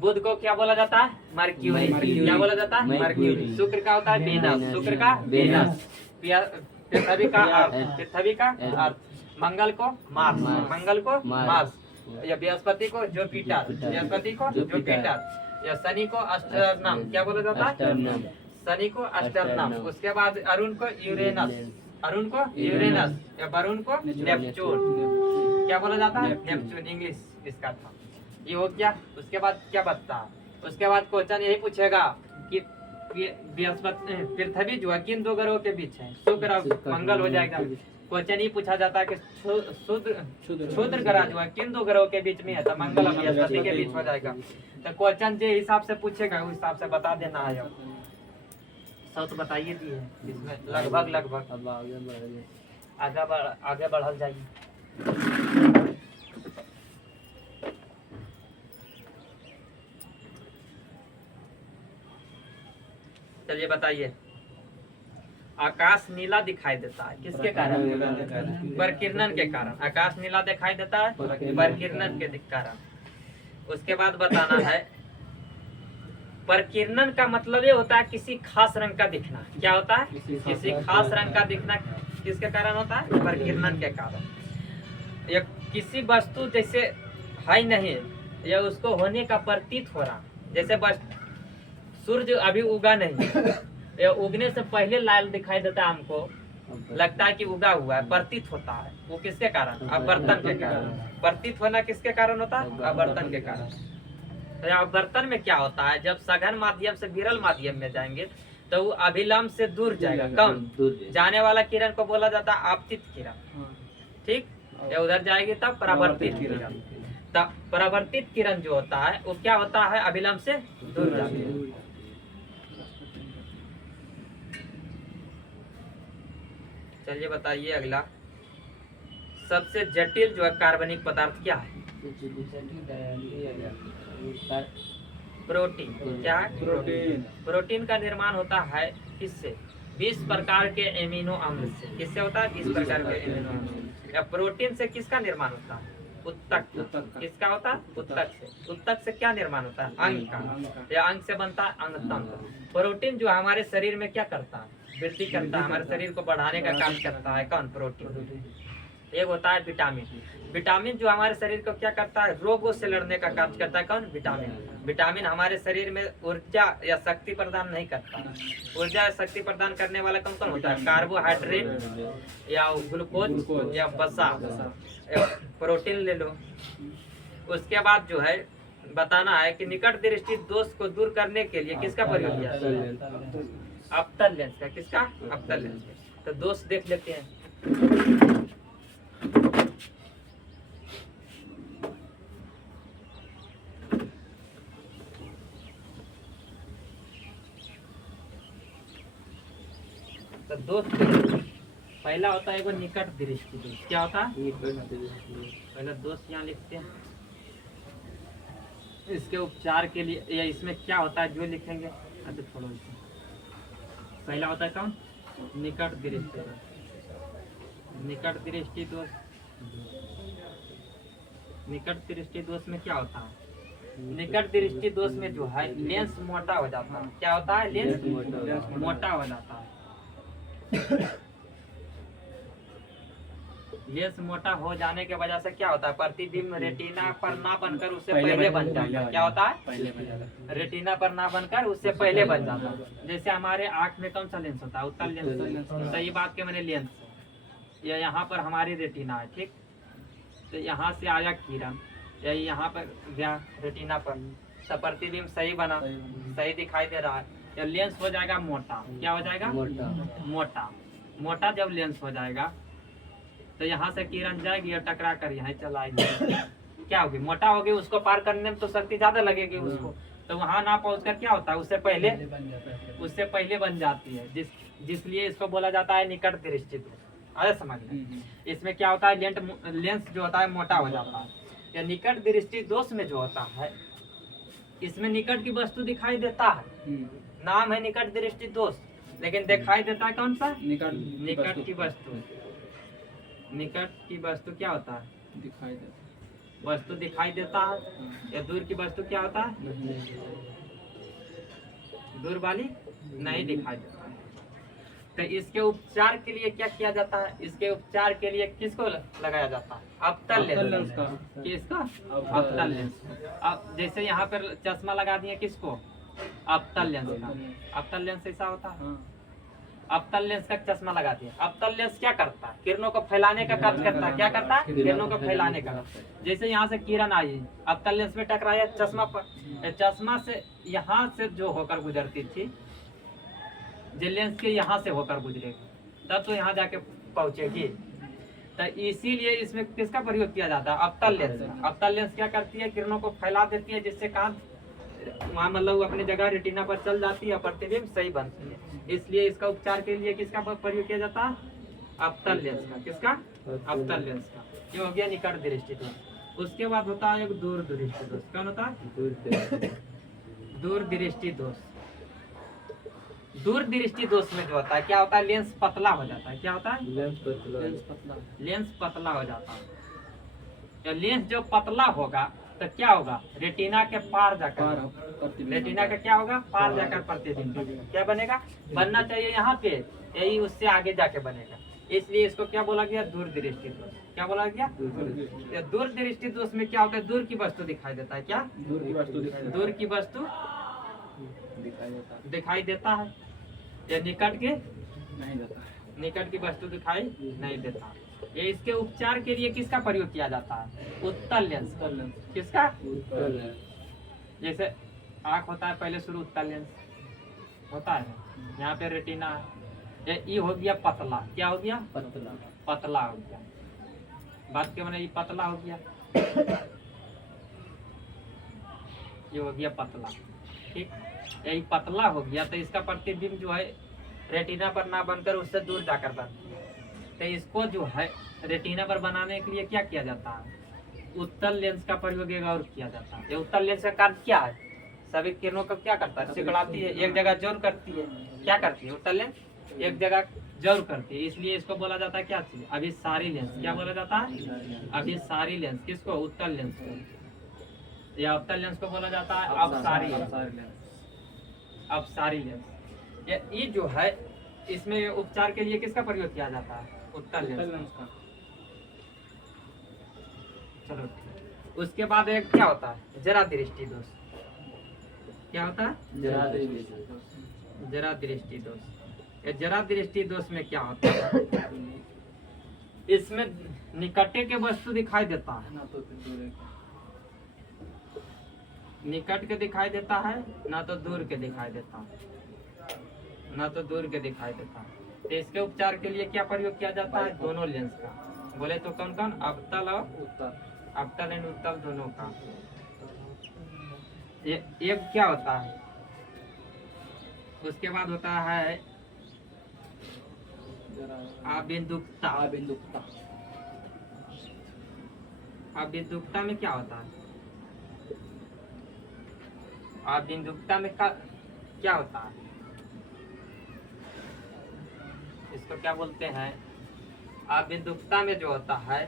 बुध को क्या बोला जाता है? मर्क्यूरी। क्या बोला जाता है? मर्क्यूरी। शुक्र का होता है वेनस, शुक्र का वेनस। पृथ्वी का अर्थ, पृथ्वी का अर्थ। मंगल को मार्स, मंगल को मार्स। या बृहस्पति को जुपिटर, बृहस्पति को जुपिटर। या शनि को अस्टर्नम। क्या बोला जाता है? शनि को अस्टर्नम। उसके बाद अरुण को यूरेनस, अरुण को यूरेनस। या वरुण को नेपच्यून। क्या बोला जाता है? नेपच्यून। इंग्लिश इसका था ये हो गया। उसके बाद क्या बचता है? उसके बाद क्वेश्चन यही पूछेगा कि बृहस्पति पृथ्वी जो है किन दो ग्रहों के बीच है? शुक्र और मंगल हो जाएगा। क्वेश्चन ये पूछा जाता है कि क्षुद्र ग्रह जो है किन दो ग्रहों के बीच में है? तो मंगल और बृहस्पति के बीच हो जाएगा। तो क्वेश्चन जो हिसाब से पूछेगा उस हिसाब से बता देना है। सब तो बताइए दिए इसमें लगभग लगभग। अब आगे बढ़ल जाइए। चलिए बताइए। आकाश नीला दिखाई देता है किसके कारण? प्रकिरणन के कारण। आकाश नीला दिखाई देता है प्रकिरणन के कारण। उसके बाद बताना है प्रकिरणन का मतलब ये होता है किसी खास रंग का दिखना। क्या होता है? किसी खास रंग का दिखना किसके कारण होता है? प्रकिरणन के कारण। या किसी वस्तु जैसे है नहीं या उसको होने का प्रतीत हो रहा, जैसे सूरज अभी उगा नहीं या उगने से पहले लाल दिखाई देता है, हमको लगता है कि उगा हुआ है, प्रतीत होता है। वो किसके कारण? आवर्तन के कारण। प्रतीत होना किसके कारण होता है? आवर्तन के कारण। तो आवर्तन में क्या होता है? जब सघन माध्यम से विरल माध्यम में जाएंगे तो वो अभिलंब से दूर जाएगा। कौन? जाने वाला किरण को बोला जाता है आपतित किरण। ठीक, या उधर जाएगी तब परावर्तित किरण। तब परावर्तित किरण जो होता है वो क्या होता है? अभिलंब से दूर जाती है। चलिए बताइए अगला। सबसे जटिल जो है कार्बनिक पदार्थ क्या है? प्रोटीन। क्या है? प्रोटीन। प्रोटीन का निर्माण होता है किससे? 20 प्रकार के एमिनो अम्ल से। किससे होता है? 20 प्रकार के एमिनो अम्ल। या प्रोटीन से किसका निर्माण होता है? उत्तक। किसका होता है? उत्तक से। उत्तक से क्या निर्माण होता है? अंग का। या अंग से बनता है अंगतंत्र। प्रोटीन जो हमारे शरीर में क्या करता है? वृद्धि करता है, हमारे शरीर को बढ़ाने का काम करता है। कौन? प्रोटीन। एक होता है विटामिन। विटामिन जो हमारे शरीर को क्या करता है, रोगों से लड़ने का कार्य करता है। कौन? विटामिन। विटामिन हमारे शरीर में ऊर्जा या शक्ति प्रदान नहीं करता। ऊर्जा या शक्ति प्रदान करने वाला कौन कौन होता है? कार्बोहाइड्रेट या ग्लूकोज या वसा या प्रोटीन ले लो। उसके बाद जो है बताना है कि निकट दृष्टि दोष को दूर करने के लिए किसका प्रयोग किया जाता है? अवतल लेंस का। किसका? अवतल लेंस का। तो दोष देख लेते हैं। तो दोष पहला होता है वो निकट दृष्टि दोष। क्या होता है? पहला दोष यहाँ लिखते हैं। इसके उपचार के लिए या इसमें क्या होता है जो लिखेंगे। अच्छा छोड़ो इसे। पहला होता है कौन? निकट दृष्टि दोष। निकट दृष्टि दोष। निकट दृष्टि दोष में क्या होता है? निकट दृष्टि दोष में जो है लेंस मोटा हो जाता है। क्या होता है? लेंस मोटा हो जाता है। लेंस मोटा हो जाने के वजह से क्या होता है? प्रतिबिंब रेटिना पर ना बनकर उससे पहले बन जाता है। क्या होता है? रेटिना पर ना बनकर उससे पहले बन जाता है। जैसे हमारे आँख में कौन सा लेंस होता है? उत्तल लेंस। सही बात के मैंने लेंस या यहाँ पर हमारी रेटिना है, ठीक। तो यहाँ से आया किरण या यहाँ पर गया रेटिना पर, तो प्रतिबिंब सही बना, सही दिखाई दे रहा है। या लेंस हो जाएगा मोटा। क्या हो जाएगा? मोटा। मोटा जब लेंस हो जाएगा तो यहाँ से किरण जाएगी और टकरा कर यहाँ चला आएगी। क्या होगी? मोटा होगी। उसको पार करने में तो शक्ति ज्यादा लगेगी उसको, तो वहां ना पहुंचकर क्या होता है? उससे पहले बन जाती है। जिसलिए इसको बोला जाता है निकट दृष्टि दोष। अरे समझ लें। इसमें क्या होता है? लेंस जो होता है मोटा हो जाता है। या निकट दृष्टि दोष में जो होता है इसमें निकट की वस्तु दिखाई देता है। नाम है निकट दृष्टि दोष, लेकिन दिखाई देता है कौन सा? निकट की वस्तु। निकट की वस्तु क्या होता है? दिखाई देता वस्तु दिखाई देता है। या दूर की वस्तु क्या होता है? दूर वाली नहीं दिखाई देता है। तो इसके उपचार के लिए क्या किया जाता है? इसके उपचार के लिए किसको लगाया जाता है? अवतल लेंस। किसका? अवतल लेंस। अब जैसे यहाँ पर चश्मा लगा दिए, किसको? अवतल लेंस का। अवतल लेंस ऐसा होता है। अवतल लेंस का चश्मा लगा दिया। अवतल लेंस क्या करता है? किरणों को फैलाने का कार्य करता है। क्या करता है? किरणों को फैलाने का। जैसे यहाँ से किरण आई, अवतल लेंस में टकराया चश्मा पर, चश्मा से यहाँ से जो होकर गुजरती थी, जो लेंस के यहाँ से होकर गुजरेगी, तब तो यहाँ जाके पहुंचेगी। तो इसीलिए इसमें किसका प्रयोग किया जाता है? अवतल लेंस। अवतल लेंस क्या करती है? किरणों को फैला देती है, जिससे कहाँ वहाँ मतलब अपनी जगह रेटिना पर चल जाती है, प्रतिबिंब सही बनती है। इसलिए इसका उपचार के लिए किसका प्रयोग किया जाता है? अवतल लेंस का। किसका? अवतल लेंस का। ये हो गया निकट दृष्टि दोष। उसके बाद होता है एक दूर दृष्टि दोष। कौन होता है? दूर दृष्टि दोष। दूर दृष्टि दोष में जो होता है क्या होता है? लेंस पतला हो जाता है। क्या होता है? लेंस पतला हो जाता है। या लेंस जो पतला होगा तो क्या होगा? रेटिना के पार जाकर, रेटिना का क्या होगा? पार जाकर प्रतिबिंब क्या बनेगा? बनना चाहिए यहाँ पे, यही उससे आगे जाके बनेगा। इसलिए इसको क्या बोला गया? दूर दृष्टि दोष। क्या बोला गया? दूर दृष्टि दोष में क्या होता है? दूर की वस्तु दिखाई देता है। क्या? दूर की वस्तु दिखाई देता है। या निकट के नहीं देता है। निकट की वस्तु दिखाई नहीं देता। ये इसके उपचार के लिए किसका प्रयोग किया जाता है? उत्तल लेंस। किसका? जैसे आँख होता है, पहले शुरू उत्तल लेंस होता है। यहाँ पे रेटिना है। ये हो गया पतला। क्या हो गया? पतला हो गया। बात के मैंने ये पतला हो गया, ये हो गया पतला, ठीक। यही पतला हो गया तो इसका प्रतिबिंब जो है रेटिना पर ना बनकर उससे दूर जाकर बनती है। तो इसको जो है रेटिना पर बनाने के लिए क्या किया जाता है? उत्तल लेंस का प्रयोग और किया जाता है। ये उत्तल लेंस का कार्य क्या है? सभी किरणों को क्या करता है? सिकुड़ाती है, एक जगह जोर करती है। क्या करती है उत्तल लेंस? एक जगह जोर करती है। इसलिए इसको बोला जाता है क्या चीज? अभिसारी लेंस। क्या बोला जाता है? अभिसारी लेंस। किसको? उत्तल लेंस को। या अवतल लेंस को बोला जाता है अपसारी लेंस। अपसारी लेंस। ये जो है इसमें उपचार के लिए किसका प्रयोग किया जाता है? उत्तल लेंस का। चलो ठीक। उसके बाद एक क्या होता है, जरा दृष्टि दोष। क्या होता है, जरा दृष्टि दोष। जरा दृष्टि दोष। ये जरा दृष्टि दोष में क्या होता है, इसमें निकटे के वस्तु दिखाई देता है, ना तो दूर है। निकट के दिखाई देता है ना तो दूर के दिखाई देता है, ना तो दूर के दिखाई देता है। तो इसके उपचार के लिए क्या प्रयोग किया जाता है, दोनों लेंस का। बोले तो कौन कौन, अवतल और उत्तर। अवतल एंड उत्तल दोनों का। ये एक क्या होता है, उसके बाद होता है जरा अबिंदुकता। बिंदुकता। अबिंदुकता में क्या होता है, अबिंदुकता में क्या होता है, इसको क्या बोलते हैं, अबिंदुकता में जो होता है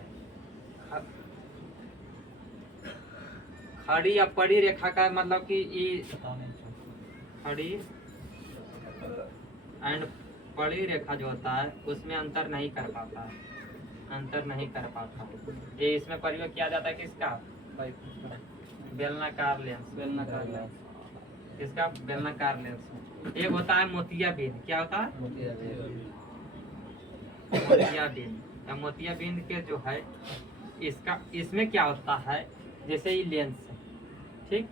खड़ी या पड़ी रेखा का मतलब कि ये पता नहीं चलता। खड़ी एंड पड़ी रेखा जो होता है उसमें अंतर नहीं कर पाता है, अंतर नहीं कर पाता। ये इसमें प्रयोग किया जाता है किसका, बेलनाकार लेंस। बेलनाकार लेंस। किसका, बेलनाकार लेंस। एक होता है मोतियाबिंद। क्या होता है, मोतियाबिंद। या मोतियाबिंद के जो है इसका, इसमें क्या होता है, जैसे ये लेंस है, ठीक,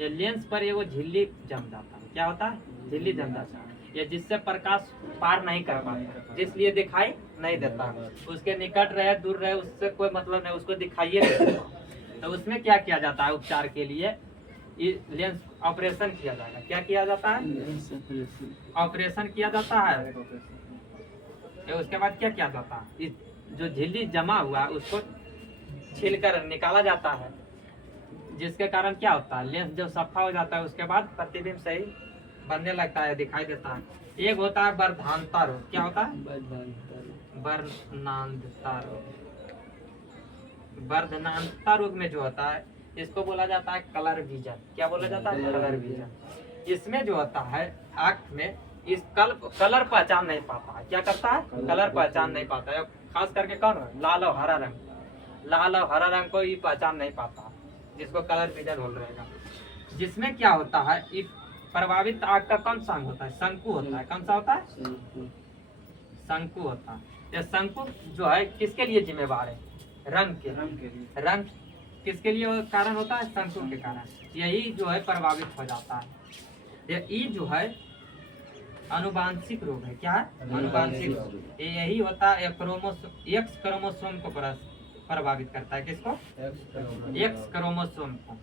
ये लेंस पर ये वो झिल्ली जम जाता है। क्या होता है, झिल्ली जम जाता है, ये जिससे प्रकाश पार नहीं कर पाता, इसलिए दिखाई नहीं देता। उसके निकट रहे दूर रहे उससे कोई मतलब नहीं, उसको दिखाइए नहीं देता। तो उसमें क्या किया जाता है, उपचार के लिए ये लेंस ऑपरेशन किया जाएगा। क्या किया जाता है, ऑपरेशन किया जाता है। उसके बाद क्या किया जाता है, इस जो झिल्ली जमा हुआ है उसको छीलकर निकाला जाता है, जिसके कारण क्या होता है, लेंस जब सफा हो जाता है उसके बाद प्रतिबिंब सही बनने लगता है, दिखाई देता है। एक होता है वर्धांता रोग। क्या होता है, वर्धनांधता रोग। वर्धनांधता रोग में जो होता है इसको बोला जाता है कलर विजन। क्या बोला जाता है, कलर विजन। इसमें जो होता है आँख में इस कलर पहचान नहीं पाता है। क्या करता है, कलर पहचान नहीं पाता है। खास करके कौन, लाल और हरा रंग, लाल और हरा रंग को ये पहचान नहीं पाता, जिसको कलर विजन बोल रहेगा। जिसमें क्या होता है, ये प्रभावित आँख का कौन सा अंग होता है, शंकु होता है। कौन सा होता है, शंकु होता है। ये शंकु जो है किसके लिए जिम्मेवार है, रंग के। रंग किसके लिए कारण होता है, शंकु के कारण। यही जो है प्रभावित हो जाता है। ये जो है अनुवांशिक रोग है। क्या है, अनुवांशिक रोग। यही होता है एक्स क्रोमोसोम को प्रभावित करता है। किसको, एक्स क्रोमोसोम को।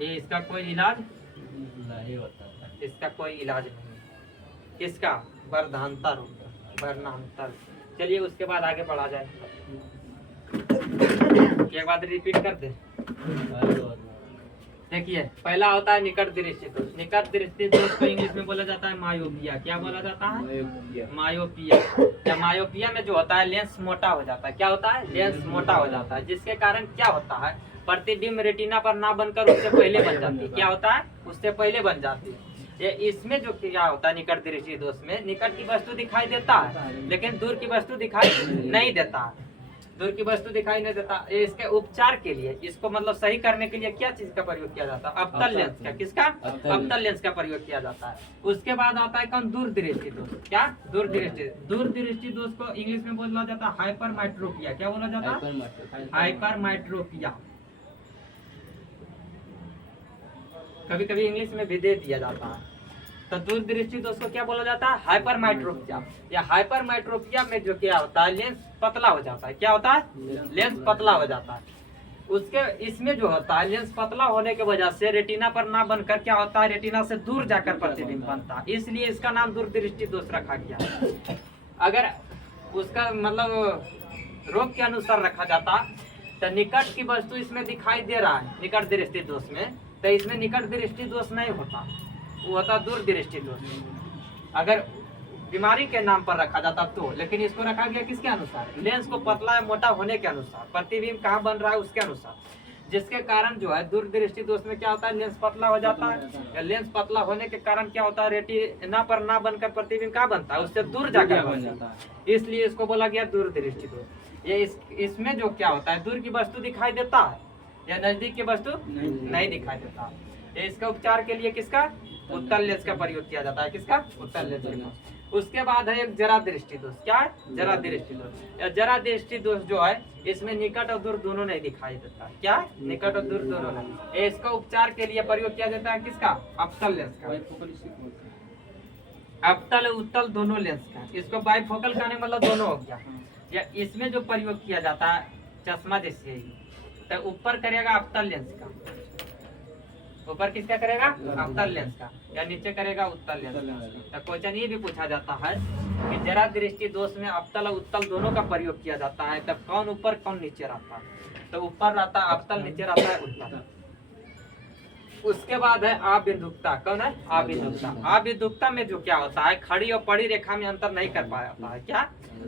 ये इसका कोई इलाज नहीं होता। इसका कोई इलाज नहीं। किसका, वर्धांता रोग, वर्णांतर। चलिए उसके बाद आगे बढ़ा जाए। एक बात रिपीट कर दे। देखिए पहला होता है निकट दृष्टि दोष। निकट दृष्टि दोष को इंग्लिश में बोला जाता है मायोपिया। क्या बोला जाता है, मायोपिया। या मायोपिया में जो होता है लेंस मोटा हो जाता है। क्या होता है, लेंस मोटा हो जाता है, जिसके कारण क्या होता है, प्रतिबिंब रेटिना पर ना बनकर उससे पहले बन जाती है। क्या होता है, उससे पहले बन जाती है। ये इसमें जो क्या होता है निकट दृष्टि दोष में, निकट की वस्तु दिखाई देता है लेकिन दूर की वस्तु दिखाई नहीं देता है। दूर की वस्तु दिखाई नहीं देता। इसके उपचार के लिए, इसको मतलब सही करने के लिए क्या चीज का प्रयोग किया जाता है, अवतल लेंस का। किसका, अवतल लेंस का प्रयोग किया जाता है। उसके बाद आता है कौन, दूर दृष्टि दोष। क्या, दूर दृष्टि। दूर दृष्टि दोष को इंग्लिश में बोला जाता है हाइपरमेट्रोपिया। क्या बोला जाता है, हाइपरमेट्रोपिया। कभी कभी इंग्लिश में भी दे दिया जाता है। तो दूर दृष्टि दोष को क्या बोला जाता है, हाइपरमेट्रोपिया। या हाइपरमेट्रोपिया में जो क्या होता है, लेंस पतला हो जाता है। क्या होता है, लेंस पतला हो जाता है। उसके इसमें जो होता है लेंस पतला होने की वजह से रेटिना पर ना बनकर क्या होता है, रेटिना से दूर जाकर प्रतिबिंब बनता है। इसलिए इसका नाम दूर दृष्टि दोष रखा गया है। अगर उसका मतलब रोग के अनुसार रखा जाता तो निकट की वस्तु इसमें दिखाई दे रहा है निकट दृष्टि दोष में, तो इसमें निकट दृष्टि दोष नहीं होता, वो होता दूर दृष्टि दोष। अगर बीमारी के नाम पर रखा जाता तो, लेकिन इसको रखा गया किसके अनुसार, लेंस को पतला या मोटा होने के अनुसार, प्रतिबिंब कहाँ बन रहा है उसके अनुसार। जिसके कारण जो है दूर दृष्टि दोष में क्या होता है, लेंस पतला हो जाता है। या लेंस पतला होने के कारण क्या होता है, रेटिना पर ना बनकर प्रतिबिंब कहाँ बनता है, उससे दूर जाकर बन जाता है। इसलिए इसको बोला गया दूर दृष्टि दोष। ये इसमें जो क्या होता है, दूर की वस्तु दिखाई देता है या नजदीक की वस्तु नहीं दिखाई देता। ये इसका उपचार के लिए किसका उत्तल लेंस का प्रयोग किया जाता है, किसका उत्तल लेंस का। उसके बाद है एक जरा दृष्टि दोष। क्या है जरा दृष्टि दोष। या जरा दृष्टि दोष जो है इसमें निकट और दूर दोनों नहीं दिखाई देता। क्या है निकट और दूर दोनों नहीं। ये इसका उपचार के लिए प्रयोग किया जाता है किसका अवतल लेंस का। अवतल उत्तल दोनों लेंस का। इसको बाइफोकल कहने का मतलब दोनों हो गया। या इसमें जो प्रयोग किया जाता है चश्मा जैसे ही, तो ऊपर करेगा अवतल लेंस का, ऊपर किसका करेगा अवतल लेंस का, या नीचे करेगा उत्तल लेंस का। तो क्वेश्चन ये भी पूछा जाता है कि जरा दृष्टि दोष में अवतल और उत्तल दोनों का प्रयोग किया जाता है, तब कौन ऊपर कौन नीचे रहता है। तो ऊपर रहता है अवतल, नीचे रहता है उत्तल। उसके बाद है आबिंदुकता। कौन है आबिंदुकता। आबिंदुकता में जो क्या होता है, खड़ी और पड़ी रेखा में अंतर नहीं कर पाता है। क्या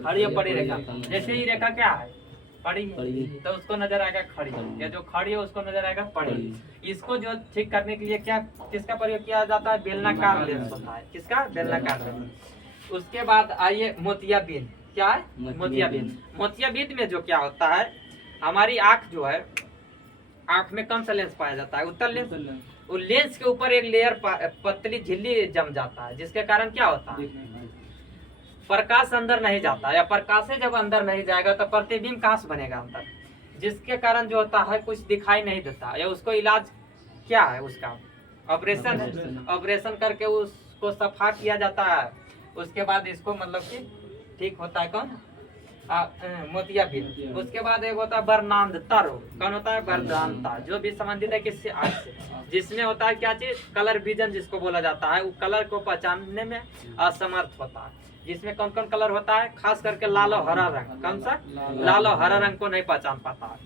खड़ी और पड़ी रेखा, जैसे ही रेखा क्या है पड़ी है, तो उसको नजर आएगा खड़ी, या जो खड़ी है उसको नजर आएगा पड़ी। इसको जो ठीक करने के लिए क्या किसका प्रयोग किया जाता है, बेलनाकार लेंस होता है। किसका बेलनाकार लेंस। उसके बाद आइए मोतियाबिंद। क्या है मोतियाबिंद। मोतियाबिंद में जो क्या होता है, हमारी आंख जो है, आंख में कौन सा लेंस पाया जाता है उत्तल लेंस। उस लेंस के ऊपर एक लेयर पतली झिल्ली जम जाता है, जिसके कारण क्या होता है प्रकाश अंदर नहीं जाता, या प्रकाश से जब अंदर नहीं जाएगा तो प्रतिबिंब कहाँ से बनेगा अंदर, जिसके कारण जो होता है कुछ दिखाई नहीं देता। या उसको इलाज क्या है, उसका ऑपरेशन है। ऑपरेशन करके उसको सफा किया जाता है। उसके बाद इसको मतलब कि ठीक होता है कौन मोतियाबिंद। उसके बाद एक होता है वर्णांधता रोग। कौन होता है वर्णांधता, जो भी संबंधित है किससे आँख से, जिसमें होता है क्या चीज कलर विजन जिसको बोला जाता है, वो कलर को पहचानने में असमर्थ होता है। जिसमें कौन कौन कलर होता है, खास करके लाल और हरा रंग। कौन सा लाल और हरा रंग को नहीं पहचान पाता है।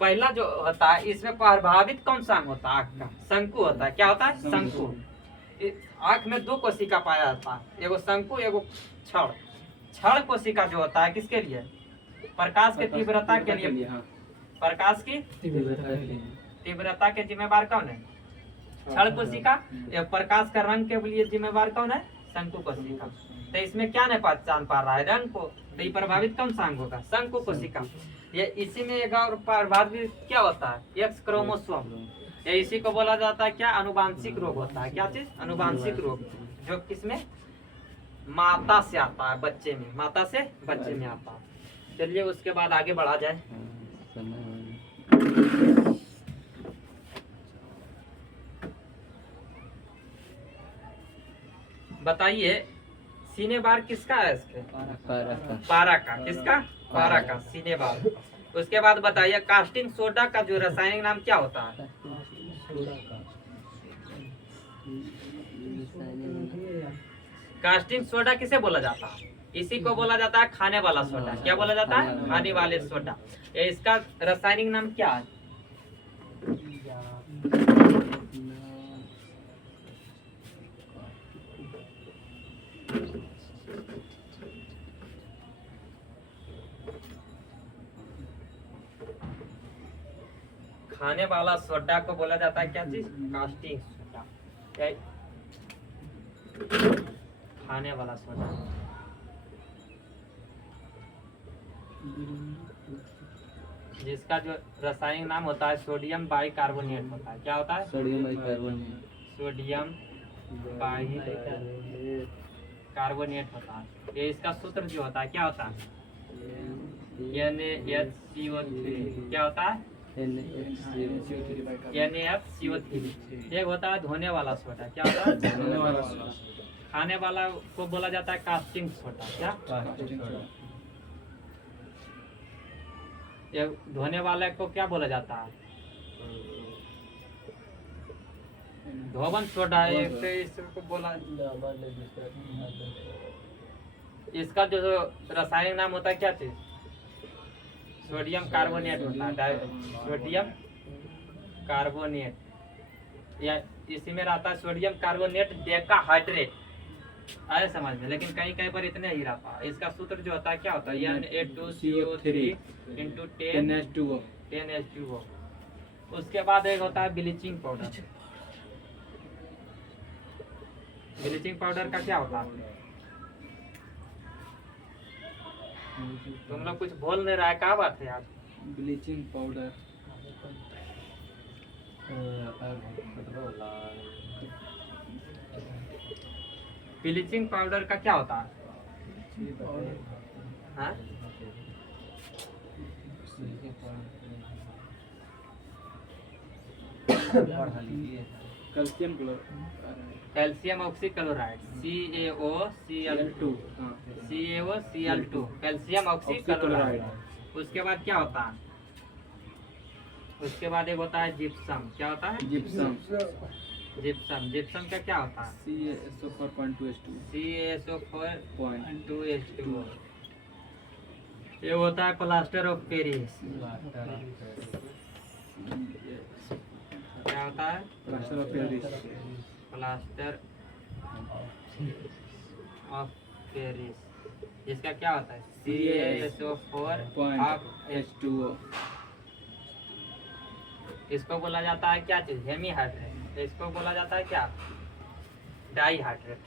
पहला जो होता है इसमें प्रभावित कौन सा अंग होता है, आँख का शंकु होता है। क्या होता है शंकु। आँख में दो कोशिका पाया जाता है, एगो शंकु एगो क्षण। क्षण कोशिका जो होता है किसके लिए, प्रकाश के तीव्रता के लिए। प्रकाश की तीव्रता के जिम्मेवार कौन है क्षण कोशिका। प्रकाश का रंग के लिए जिम्मेवार कौन है शंकु कोशिका। तो इसमें क्या नहीं पहचान पा रहा है रंग को, तो ये प्रभावित कौन सा अंग होगा शंकु कोशिका। ये इसी में एक और प्रभावित क्या होता है एक्स क्रोमोसोम। ये इसी को बोला जाता है क्या अनुवांशिक रोग होता है। क्या चीज अनुवांशिक रोग, जो किसमें माता से आता है, बच्चे में, माता से बच्चे में आता है। चलिए उसके बाद आगे बढ़ा जाए। बताइए सीने बार किसका है, इसके पारा का। किसका पारा का सीने बार। उसके बाद बताइए कास्टिंग सोडा का जो रासायनिक नाम क्या होता है। कास्टिंग सोडा किसे बोला जाता है, इसी को बोला जाता है खाने वाला सोडा। क्या बोला जाता है खाने वाले सोडा। इसका रासायनिक नाम क्या है। खाने वाला सोडा को बोला जाता है क्या चीज कास्टिंग सोडा। खाने वाला सोडा। जिसका जो रासायनिक नाम होता है सोडियम बाइकार्बोनेट होता है। क्या होता है सोडियम बाइकार्बोनेट। सोडियम बाइकार्बोनेट होता है। ये इसका सूत्र जो होता है क्या होता है NaHCO3। क्या होता है NaFCO3। एक होता है धोने वाला सोडा। क्या होता है धोने वाला सोडा। खाने वाला को बोला जाता है कास्टिंग सोडा। क्या ये धोने वाले को क्या बोला जाता है धोवन सोडा। इसको बोला, इसका जो रासायनिक नाम होता है क्या चीज सोडियम कार्बोनेट होता है। सोडियम कार्बोनेट, या इसी में रहता है सोडियम कार्बोनेट डेकाहाइड्रेट। आए समझ में, लेकिन कहीं कहीं पर इतने ही रहता है। इसका सूत्र जो होता है क्या होता है Na2CO3 × 10H2O। उसके बाद एक होता है ब्लीचिंग पाउडर। ब्लीचिंग पाउडर का क्या होता है तुम लोग कुछ बोल नहीं रहा है, क्या बात है यार? ब्लीचिंग पाउडर, ब्लीचिंग पाउडर का क्या होता है? हाँ? कैल्शियम कैल्शियम ऑक्सीक्लोराइड CaOCl2 हाँ CaOCl2 कैल्शियम ऑक्सीक्लोराइड। उसके बाद क्या होता है? उसके बाद एक होता है जिप्सम। क्या होता है? Gypsum, gypsum. जिप्सम का क्या होता है? CaSO4.2H2 CaSO4.2H2। ये होता है प्लास्टर ऑफ पेरिस। क्या होता है? Plaster of Paris, plaster of Paris. इसका क्या होता है? CaSO4.H2O। इसको बोला जाता है क्या चीज? हेमीहाइड्रेट। इसको बोला जाता है क्या? डाईहाइड्रेट।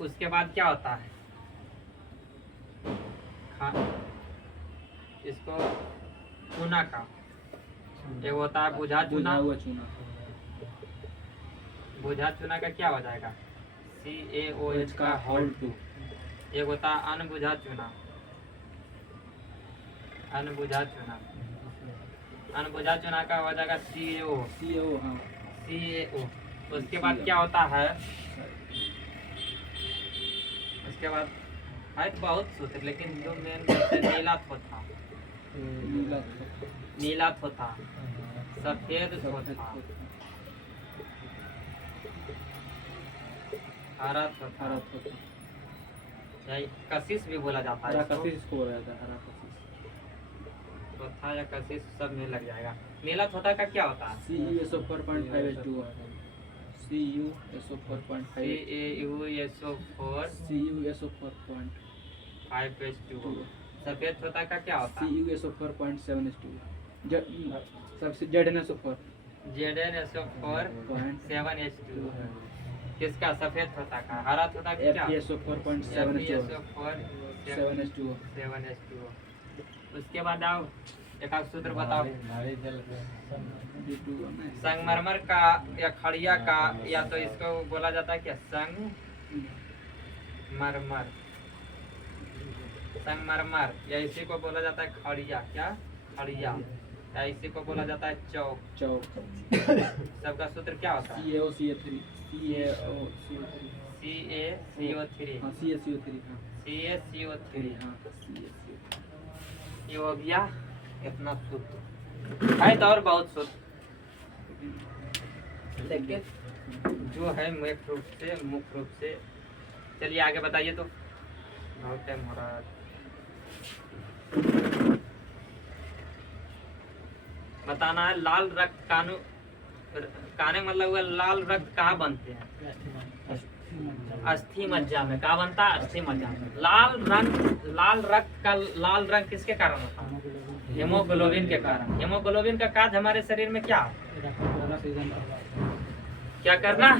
उसके बाद क्या होता है? इसको चूना का एक होता है बुझा बुझा चूना। हुआ चूना, बुझा चूना का क्या हो जाएगा? CaOH का होल 2। एक होता है अनबुझा चूना। अनबुझा चूना, अनबुझा चूना का हो जाएगा CaO। CaO हाँ। CaO। उसके बाद क्या होता है? उसके बाद है तो बहुत सूत्र, लेकिन जो मेन नीलाथोथा, नीला नीलाथोथा, सफेद थोथा, हरा थोथा, हरा थोथा, या कशिश भी बोला जाता है हरा इसको। कशिश इसको बोला जाता है, हरा कशिश। थोथा या कशिश सब में लग जाएगा। नीलाथोथा का क्या होता है? CuSO4.5H2O, CuSO4.5, CaUSO4 CuSO4.5H2O, सफेद थोथा का क्या होता है? CuSO4.7H2O, सबसे ZnSO4 ZnSO4 7H2। किसका? सफेद थोथा का। हरा थोथा का क्या? FeSO4.7H2O, 7H2O। 7H2O। उसके बाद आओ एक आध सूत्र बताओ। संगमरमर का या खड़िया का, या तो इसको बोला जाता है क्या? संगमरमर। संगमरमर या इसी को बोला जाता है खड़िया। क्या? खड़िया। या इसी को बोला जाता है चौक। चौक, सबका सूत्र क्या होता है? CaCO3 CaCO3 हाँ, CaCO3 हाँ, CaCO3। हाँ, CaCO3। ये हो गया इतना सूत्र है, तो और बहुत सूत्र, लेकिन जो है मुख्य रूप से चलिए आगे बताइए। तो बहुत टाइम हो रहा है। बताना है लाल रक्त काने मतलब हुआ लाल रक्त कहाँ बनते हैं? अस्थि मज्जा में। कहाँ बनता है? अस्थि मज्जा में। लाल रक्त का लाल रंग किसके कारण होता है? हेमोग्लोबिन के कारण। हेमोग्लोबिन का कार्य हमारे शरीर में क्या है? क्या करना?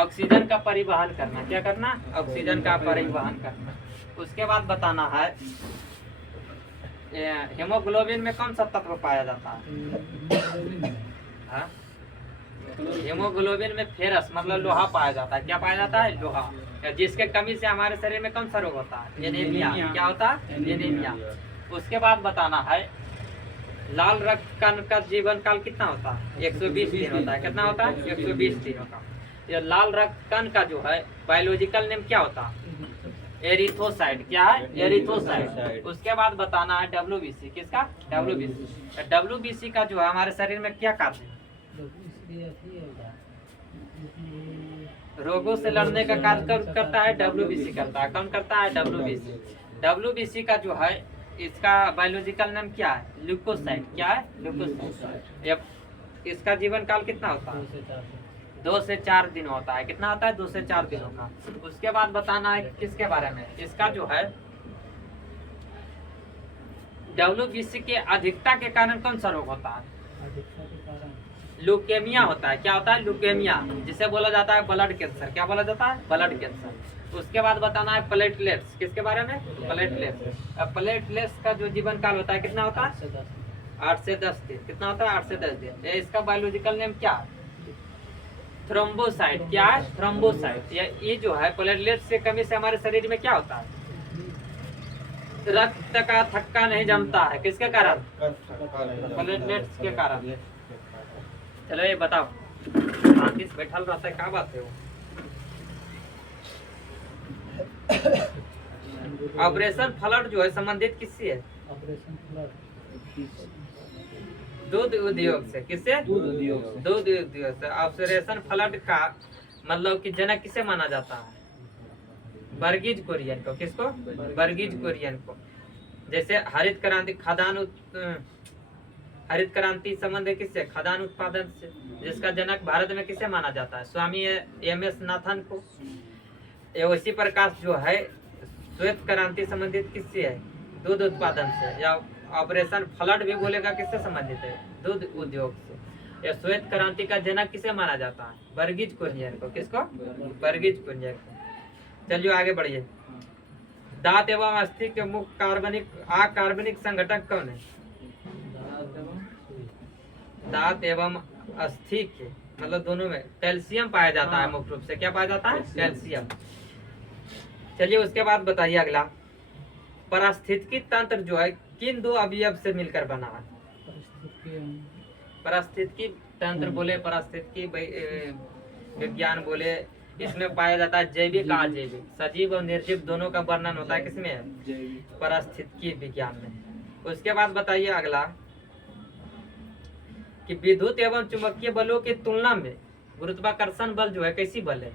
ऑक्सीजन का परिवहन करना। क्या करना? ऑक्सीजन का परिवहन करना। उसके बाद बताना है हेमोग्लोबिन में कौन सा तत्व पाया जाता है? हाँ? हेमोग्लोबिन में फेरस मतलब लोहा पाया जाता है। क्या पाया जाता है? लोहा। जिसके कमी से हमारे शरीर में कौन सा रोग होता है? एनीमिया। क्या होता है? एनीमिया। उसके बाद बताना है लाल रक्त कण का जीवन काल कितना होता है? 120 दिन होता है। कितना होता है? 120 दिनों का। ये लाल रक्त कण का जो है बायोलॉजिकल नेम क्या होता है? एरिथ्रोसाइट। क्या है? एरिथ्रोसाइट। उसके बाद बताना है WBC। किसका? WBC। WBC का जो है हमारे शरीर में क्या कार्य है? रोगों से लड़ने का कार्य करता है। WBC करता है। कौन करता है? WBC। WBC का जो है इसका बायोलॉजिकल नाम क्या है? ल्यूकोसाइट। क्या है? ल्यूकोसाइट। इसका जीवन काल कितना होता है? 2 से 4 दिन होता है। कितना होता है? 2 से 4 दिनों का। उसके बाद बताना है किसके बारे में? इसका जो है WBC के अधिकता के कारण कौन सा रोग होता है? ल्यूकेमिया होता है। क्या होता है? ल्यूकेमिया, जिसे बोला जाता है ब्लड कैंसर। क्या बोला जाता है? Blood cancer. उसके बाद बताना है प्लेटलेट्स। किसके बारे में? प्लेटलेट्स। अब प्लेटलेट्स का जो जीवन काल होता है कितना होता है? 8 से 10 दिन। कितना होता है? 8 से 10 दिन। इसका बायोलॉजिकल नेम क्या है? थ्रोम्बोसाइट। क्या है? थ्रोम्बोसाइट। ये जो है प्लेटलेट्स की कमी से हमारे शरीर में क्या होता है? रक्त का थक्का नहीं जमता है। किसके कारण? प्लेटलेट्स के कारण। चलो ये बताओ, शांति से बैठल रहता है, क्या बात है वो? ऑपरेशन फ्लड जो है संबंधित किससे है? दूध उद्योग से। किससे? दूध उद्योग से। दूध उद्योग से। ऑपरेशन फ्लड का मतलब कि जनक किसे माना जाता है? वर्गीज कुरियन को। किसको? वर्गीज कुरियन को। जैसे हरित क्रांति हरित क्रांति संबंध किससे? खदान उत्पादन से। जिसका जनक भारत में किसे माना जाता है? स्वामी एम.एस. नाथन को। ये उसी प्रकार जो है श्वेत क्रांति संबंधित किससे है? दूध उत्पादन से। या ऑपरेशन फ्लड भी बोलेगा किससे संबंधित है? दूध उद्योग से। या श्वेत क्रांति का जनक किसे माना जाता है? वर्गीज कुरियन को। किसको? वर्गीज कुरियन को। चलिए आगे बढ़िए। दांत एवं अस्थि के मुख्य कार्बनिक संघटक कौन है? दांत एवं अस्थि के मतलब दोनों में कैल्शियम पाया जाता है मुख्य रूप से। क्या पाया जाता है? कैल्शियम। चलिए उसके बाद बताइए अगला, पारिस्थितिकी तंत्र जो है किन दो अवयव से मिलकर बना है? पारिस्थितिकी तंत्र बोले, पारिस्थितिकी विज्ञान बोले, इसमें पाया जाता है जैविक अजैविक, सजीव और निर्जीव दोनों का वर्णन होता है। किसमें है? पारिस्थितिकी विज्ञान में। उसके बाद बताइए अगला कि विद्युत एवं चुंबकीय बलों की तुलना में गुरुत्वाकर्षण बल जो है कैसी बल है?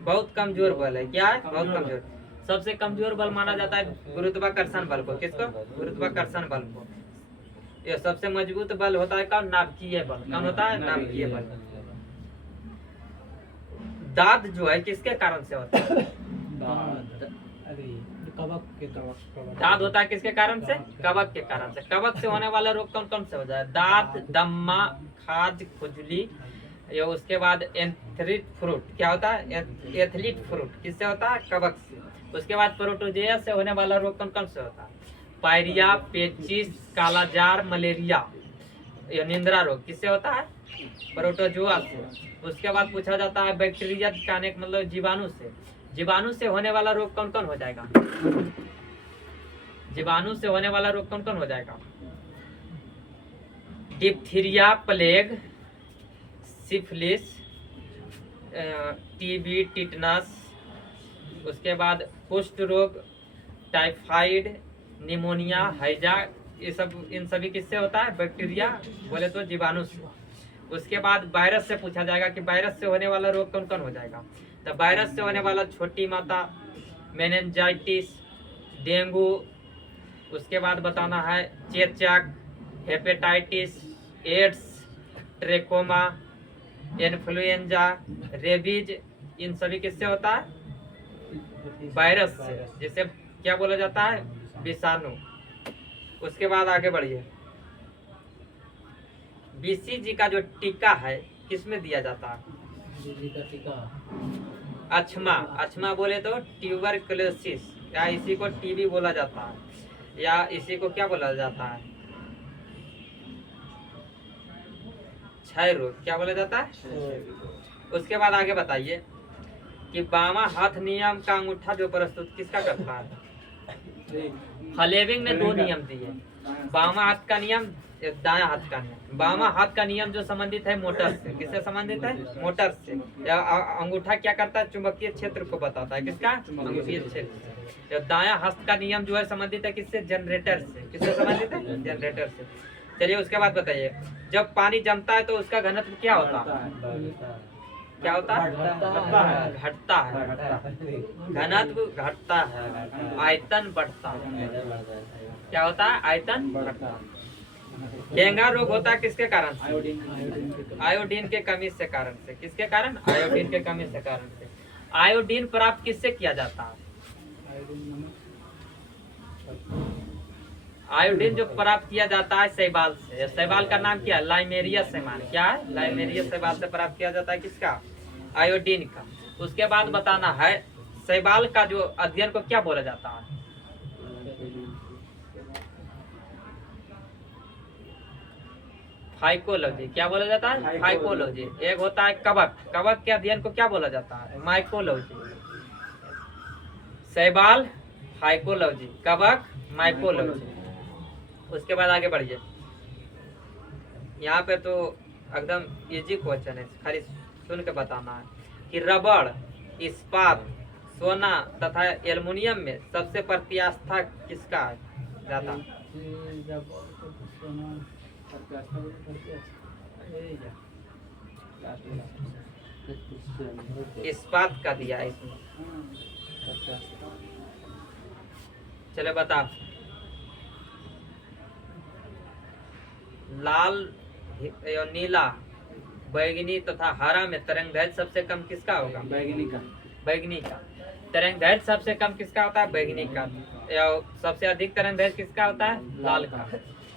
बहुत कमजोर बल है। क्या है? बहुत कमजोर। सबसे कमजोर बल माना जाता है गुरुत्वाकर्षण बल को। किसको? गुरुत्वाकर्षण बल को। ये सबसे मजबूत बल होता है कौन? नाभिकीय बल। कौन होता है? नाभिकीय बल। दाद जो है किसके कारण से होता है? दाद होता है किसके कारण से? कवक के कारण से। कवक से होने वाला रोग कौन कौन से हो जाए? दांत, दम्मा, खाज, खुजली। या उसके बाद एंथ्रिट फ्रूट। क्या होता है? Athlete fruit. किससे होता है? कवक से। उसके बाद प्रोटोजोआ से होने वाला रोग कौन कौन से होता है? पायरिया, पेचिस, कालाजार, मलेरिया। या निंद्रा रोग किससे होता है? प्रोटोजोआ से। उसके बाद पूछा जाता है बैक्टीरिया कहने का मतलब जीवाणु से। जीवाणु से होने वाला रोग कौन कौन हो जाएगा? जीवाणु से होने वाला रोग कौन कौन हो जाएगा? Diphtheria, plague, syphilis, TB, tetanus. उसके बाद कुष्ठ रोग, टाइफाइड, निमोनिया, हैजा। ये सब इन सभी किससे होता है? बैक्टीरिया बोले तो जीवाणु से। उसके बाद वायरस से पूछा जाएगा कि वायरस से होने वाला रोग कौन कौन हो जाएगा? तो वायरस से होने वाला छोटी माता, मेनिंजाइटिस, डेंगू। उसके बाद बताना है चेचक, hepatitis, AIDS, trachoma, influenza, rabies. इन सभी किससे होता है? वायरस से। जिसे क्या बोला जाता है? विषाणु। उसके बाद आगे बढ़िए। बीसीजी का जो टीका है किसमें दिया जाता है? अक्षमा। अक्षमा बोले तो ट्यूबरकुलोसिस, या इसी को टीबी बोला जाता है, या इसी को क्या बोला जाता है? क्षय रोग। क्या बोला जाता है? उसके बाद आगे बताइए कि बामा हाथ नियम का अंगूठा जो प्रस्तुत किसका करता है? फ्लेमिंग ने 2 नियम दिए, बामा हाथ का नियम, दाया हाथ का नियम। बामा हाथ का नियम जो संबंधित है मोटर से। किससे संबंधित है? मोटर से। अंगूठा क्या करता है? चुंबकीय क्षेत्र को बताता है। किसका? चुंबकीय क्षेत्र से। दाया हस्त का नियम जो है संबंधित है किससे? जनरेटर से। किससे संबंधित है? जनरेटर से। चलिए उसके बाद बताइए, जब पानी जमता है तो उसका घनत्व क्या होता है? क्या होता है? घटता है। घनत्व घटता है, आयतन बढ़ता है। क्या होता है? आयतन बढ़ता है। डेंगू रोग होता है किसके कारण से? आयोडीन के कमी से कारण से। किसके कारण? आयोडीन के कमी से कारण से। आयोडीन प्राप्त किससे किया जाता है? आयोडीन जो प्राप्त किया जाता है शैवाल से। शैवाल का नाम क्या है? लाइमेरिया शैवाल। क्या है? लाइमेरिया शैवाल से प्राप्त किया जाता है किसका? आयोडीन का। उसके बाद बताना है शैवाल का जो अध्ययन को क्या बोला जाता है? फाइकोलॉजी। क्या बोला जाता है? फाइकोलॉजी। एक होता है कवक। कवक के अध्ययन को क्या बोला जाता है? माइकोलॉजी। शैवाल फाइकोलॉजी, कवक माइकोलॉजी। उसके बाद आगे बढ़िए। यहाँ पे तो एकदम इजी क्वेश्चन है, खाली सुन के बताना है कि रबड़, इस्पात, सोना तथा एल्युमिनियम में सबसे प्रतिष्ठा किसका है ज्यादा? इस्पात का दिया है इसमें। चले बता। लाल और नीला, बैगनी तथा हरा में तरंगदैर्घ्य सबसे कम किसका होगा? बैगनी का। बैगनी का। तरंगदैर्घ्य सबसे कम किसका होता है? बैगनी का। या सबसे अधिक तरंगदैर्घ्य किसका होता है? लाल का।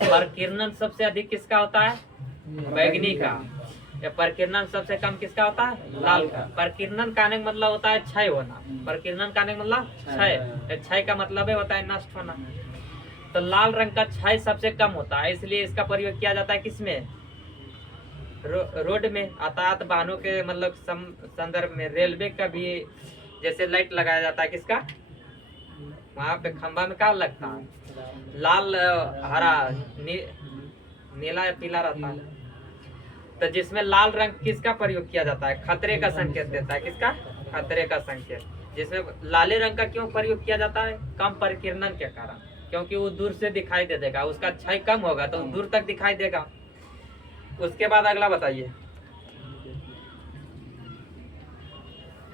परकिरणन सबसे अधिक किसका होता है? बैगनी का। या परकिरणन सबसे कम किसका होता है? लाल का। परकिरणन का मतलब होता है क्षय होना। परकिरणन का मतलब क्षय। क्षय का मतलब होता है नष्ट होना। तो लाल रंग का क्षय सबसे कम होता है, इसलिए इसका प्रयोग किया जाता है किसमें? रोड में, यातायात वाहनों के मतलब संदर्भ में। रेलवे का भी जैसे लाइट लगाया जाता है किसका? वहाँ पे खंभा में क्या लगता है? लाल, हरा, नीला या पीला रहता है। तो जिसमें लाल रंग किसका प्रयोग किया जाता है? खतरे का संकेत देता है। किसका? खतरे का संकेत। जिसमें लाले रंग का क्यों प्रयोग किया जाता है? कम परिकिरणन के कारण, क्योंकि वो दूर से दिखाई दे देगा, उसका क्षय कम होगा तो दूर तक दिखाई देगा। उसके बाद अगला बताइए।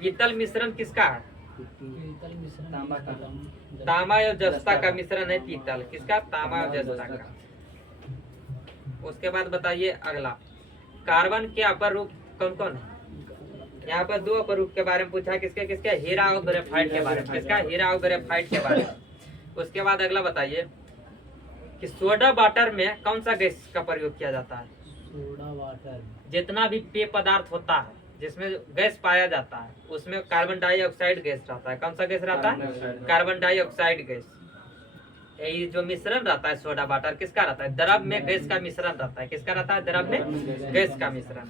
पीतल मिश्रण किसका है? तांबा का। तांबा और जस्ता का मिश्रण है पीतल। किसका? तांबा और जस्ता का। उसके बाद बताइए अगला। कार्बन के अपर रूप कौन कौन है? यहाँ पर दो अपर रूप के बारे में पूछा है। किसके किसके? हीरा और ग्रेफाइट के बारे में। किसका? हीरा और ग्रेफाइट के बारे में। उसके बाद अगला बताइए कि सोडा वाटर में कौन सा गैस का प्रयोग किया जाता है? Soda water. जितना भी पेय पदार्थ होता है जिसमें गैस पाया जाता है उसमें कार्बन डाइऑक्साइड गैस रहता है। कौन सा गैस रहता है? Carbon dioxide gas. ये जो मिश्रण रहता है सोडा वाटर किसका रहता है? द्रव में गैस का मिश्रण रहता है। किसका रहता है? द्रव में गैस का मिश्रण।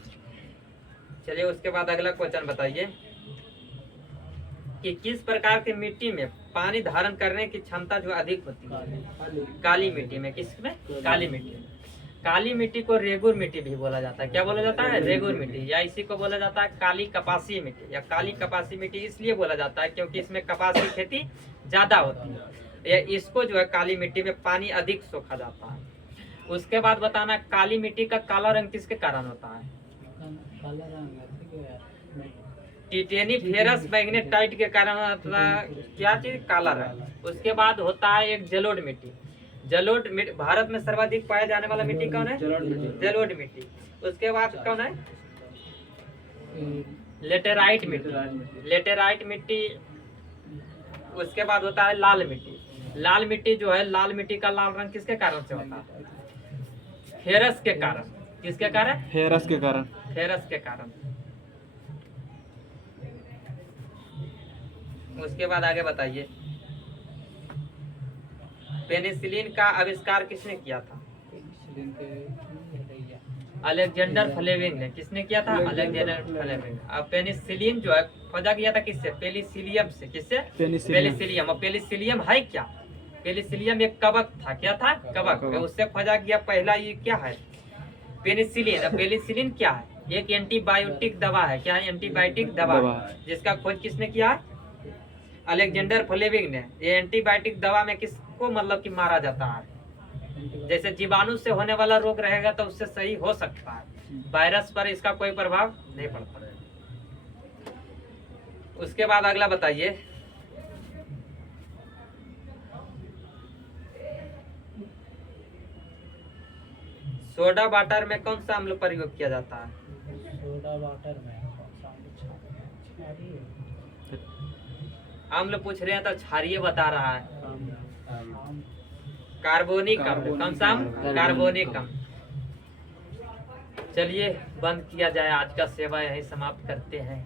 चलिए उसके बाद अगला क्वेश्चन बताइए कि किस प्रकार की मिट्टी में पानी धारण करने की क्षमता जो अधिक होती है? काली मिट्टी में। किसमें? काली मिट्टी में। काली मिट्टी को रेगुर मिट्टी भी बोला जाता है। क्या बोला जाता है? रेगुर मिट्टी। या इसी को बोला जाता है काली कपासी मिट्टी। या काली कपासी मिट्टी इसलिए बोला जाता है क्योंकि इसमें कपास की खेती ज्यादा होती है। या इसको जो है काली मिट्टी में पानी अधिक सोखा जाता है। उसके बाद बताना काली मिट्टी का काला रंग किसके कारण होता है? काला रंग टिटेनीफेरस मैग्नेटाइट के कारण होता है क्या चीज? काला रंग। उसके बाद होता है एक जलोढ़ मिट्टी। जलोढ़ मिट्टी भारत में सर्वाधिक पाया जाने वाला मिट्टी कौन है? जलोढ़ मिट्टी। उसके बाद कौन है? लेटेराइट मिट्टी। लेटेराइट मिट्टी। उसके बाद होता है लाल मिट्टी। लाल मिट्टी जो है, लाल मिट्टी का लाल रंग किसके कारण से होता है? फेरस के कारण। किसके कारण? फेरस के कारण। फेरस के कारण। उसके बाद आगे बताइए पेनिसिलिन का आविष्कार किसने किया था? अलेक्जेंडर फ्लेमिंग ने। किसने किया था? Alexander Fleming. अब पेनिसिलिन जो है खोजा गया था किससे? पेनिसिलियम से। किससे? पेनिसिलियम। और पेनिसिलियम है क्या? पेनिसिलियम एक कवक था। क्या था? कवक। उससे खोजा गया पहला ये क्या है? पेनिसिलिन। पेनिसिलिन क्या है? एक एंटीबायोटिक दवा है। क्या है? एंटीबायोटिक दवा है। जिसका खोज किसने किया है? अलेक्जेंडर फ्लेमिंग ने। ये एंटीबायोटिक दवा में किसको मतलब कि मारा जाता है? जैसे जीवाणु से होने वाला रोग रहेगा तो उससे सही हो सकता है, वायरस पर इसका कोई प्रभाव नहीं पड़ता। उसके बाद अगला बताइए सोडा वाटर में कौन सा अम्ल प्रयोग किया जाता है? सोडा वाटर में अम्ल पूछ रहे हैं तो क्षारीय बता रहा है। कार्बोनिक अम्ल। कौन सा अम्ल? कार्बोनिक अम्ल। चलिए बंद किया जाए, आज का सेवा यही समाप्त करते हैं।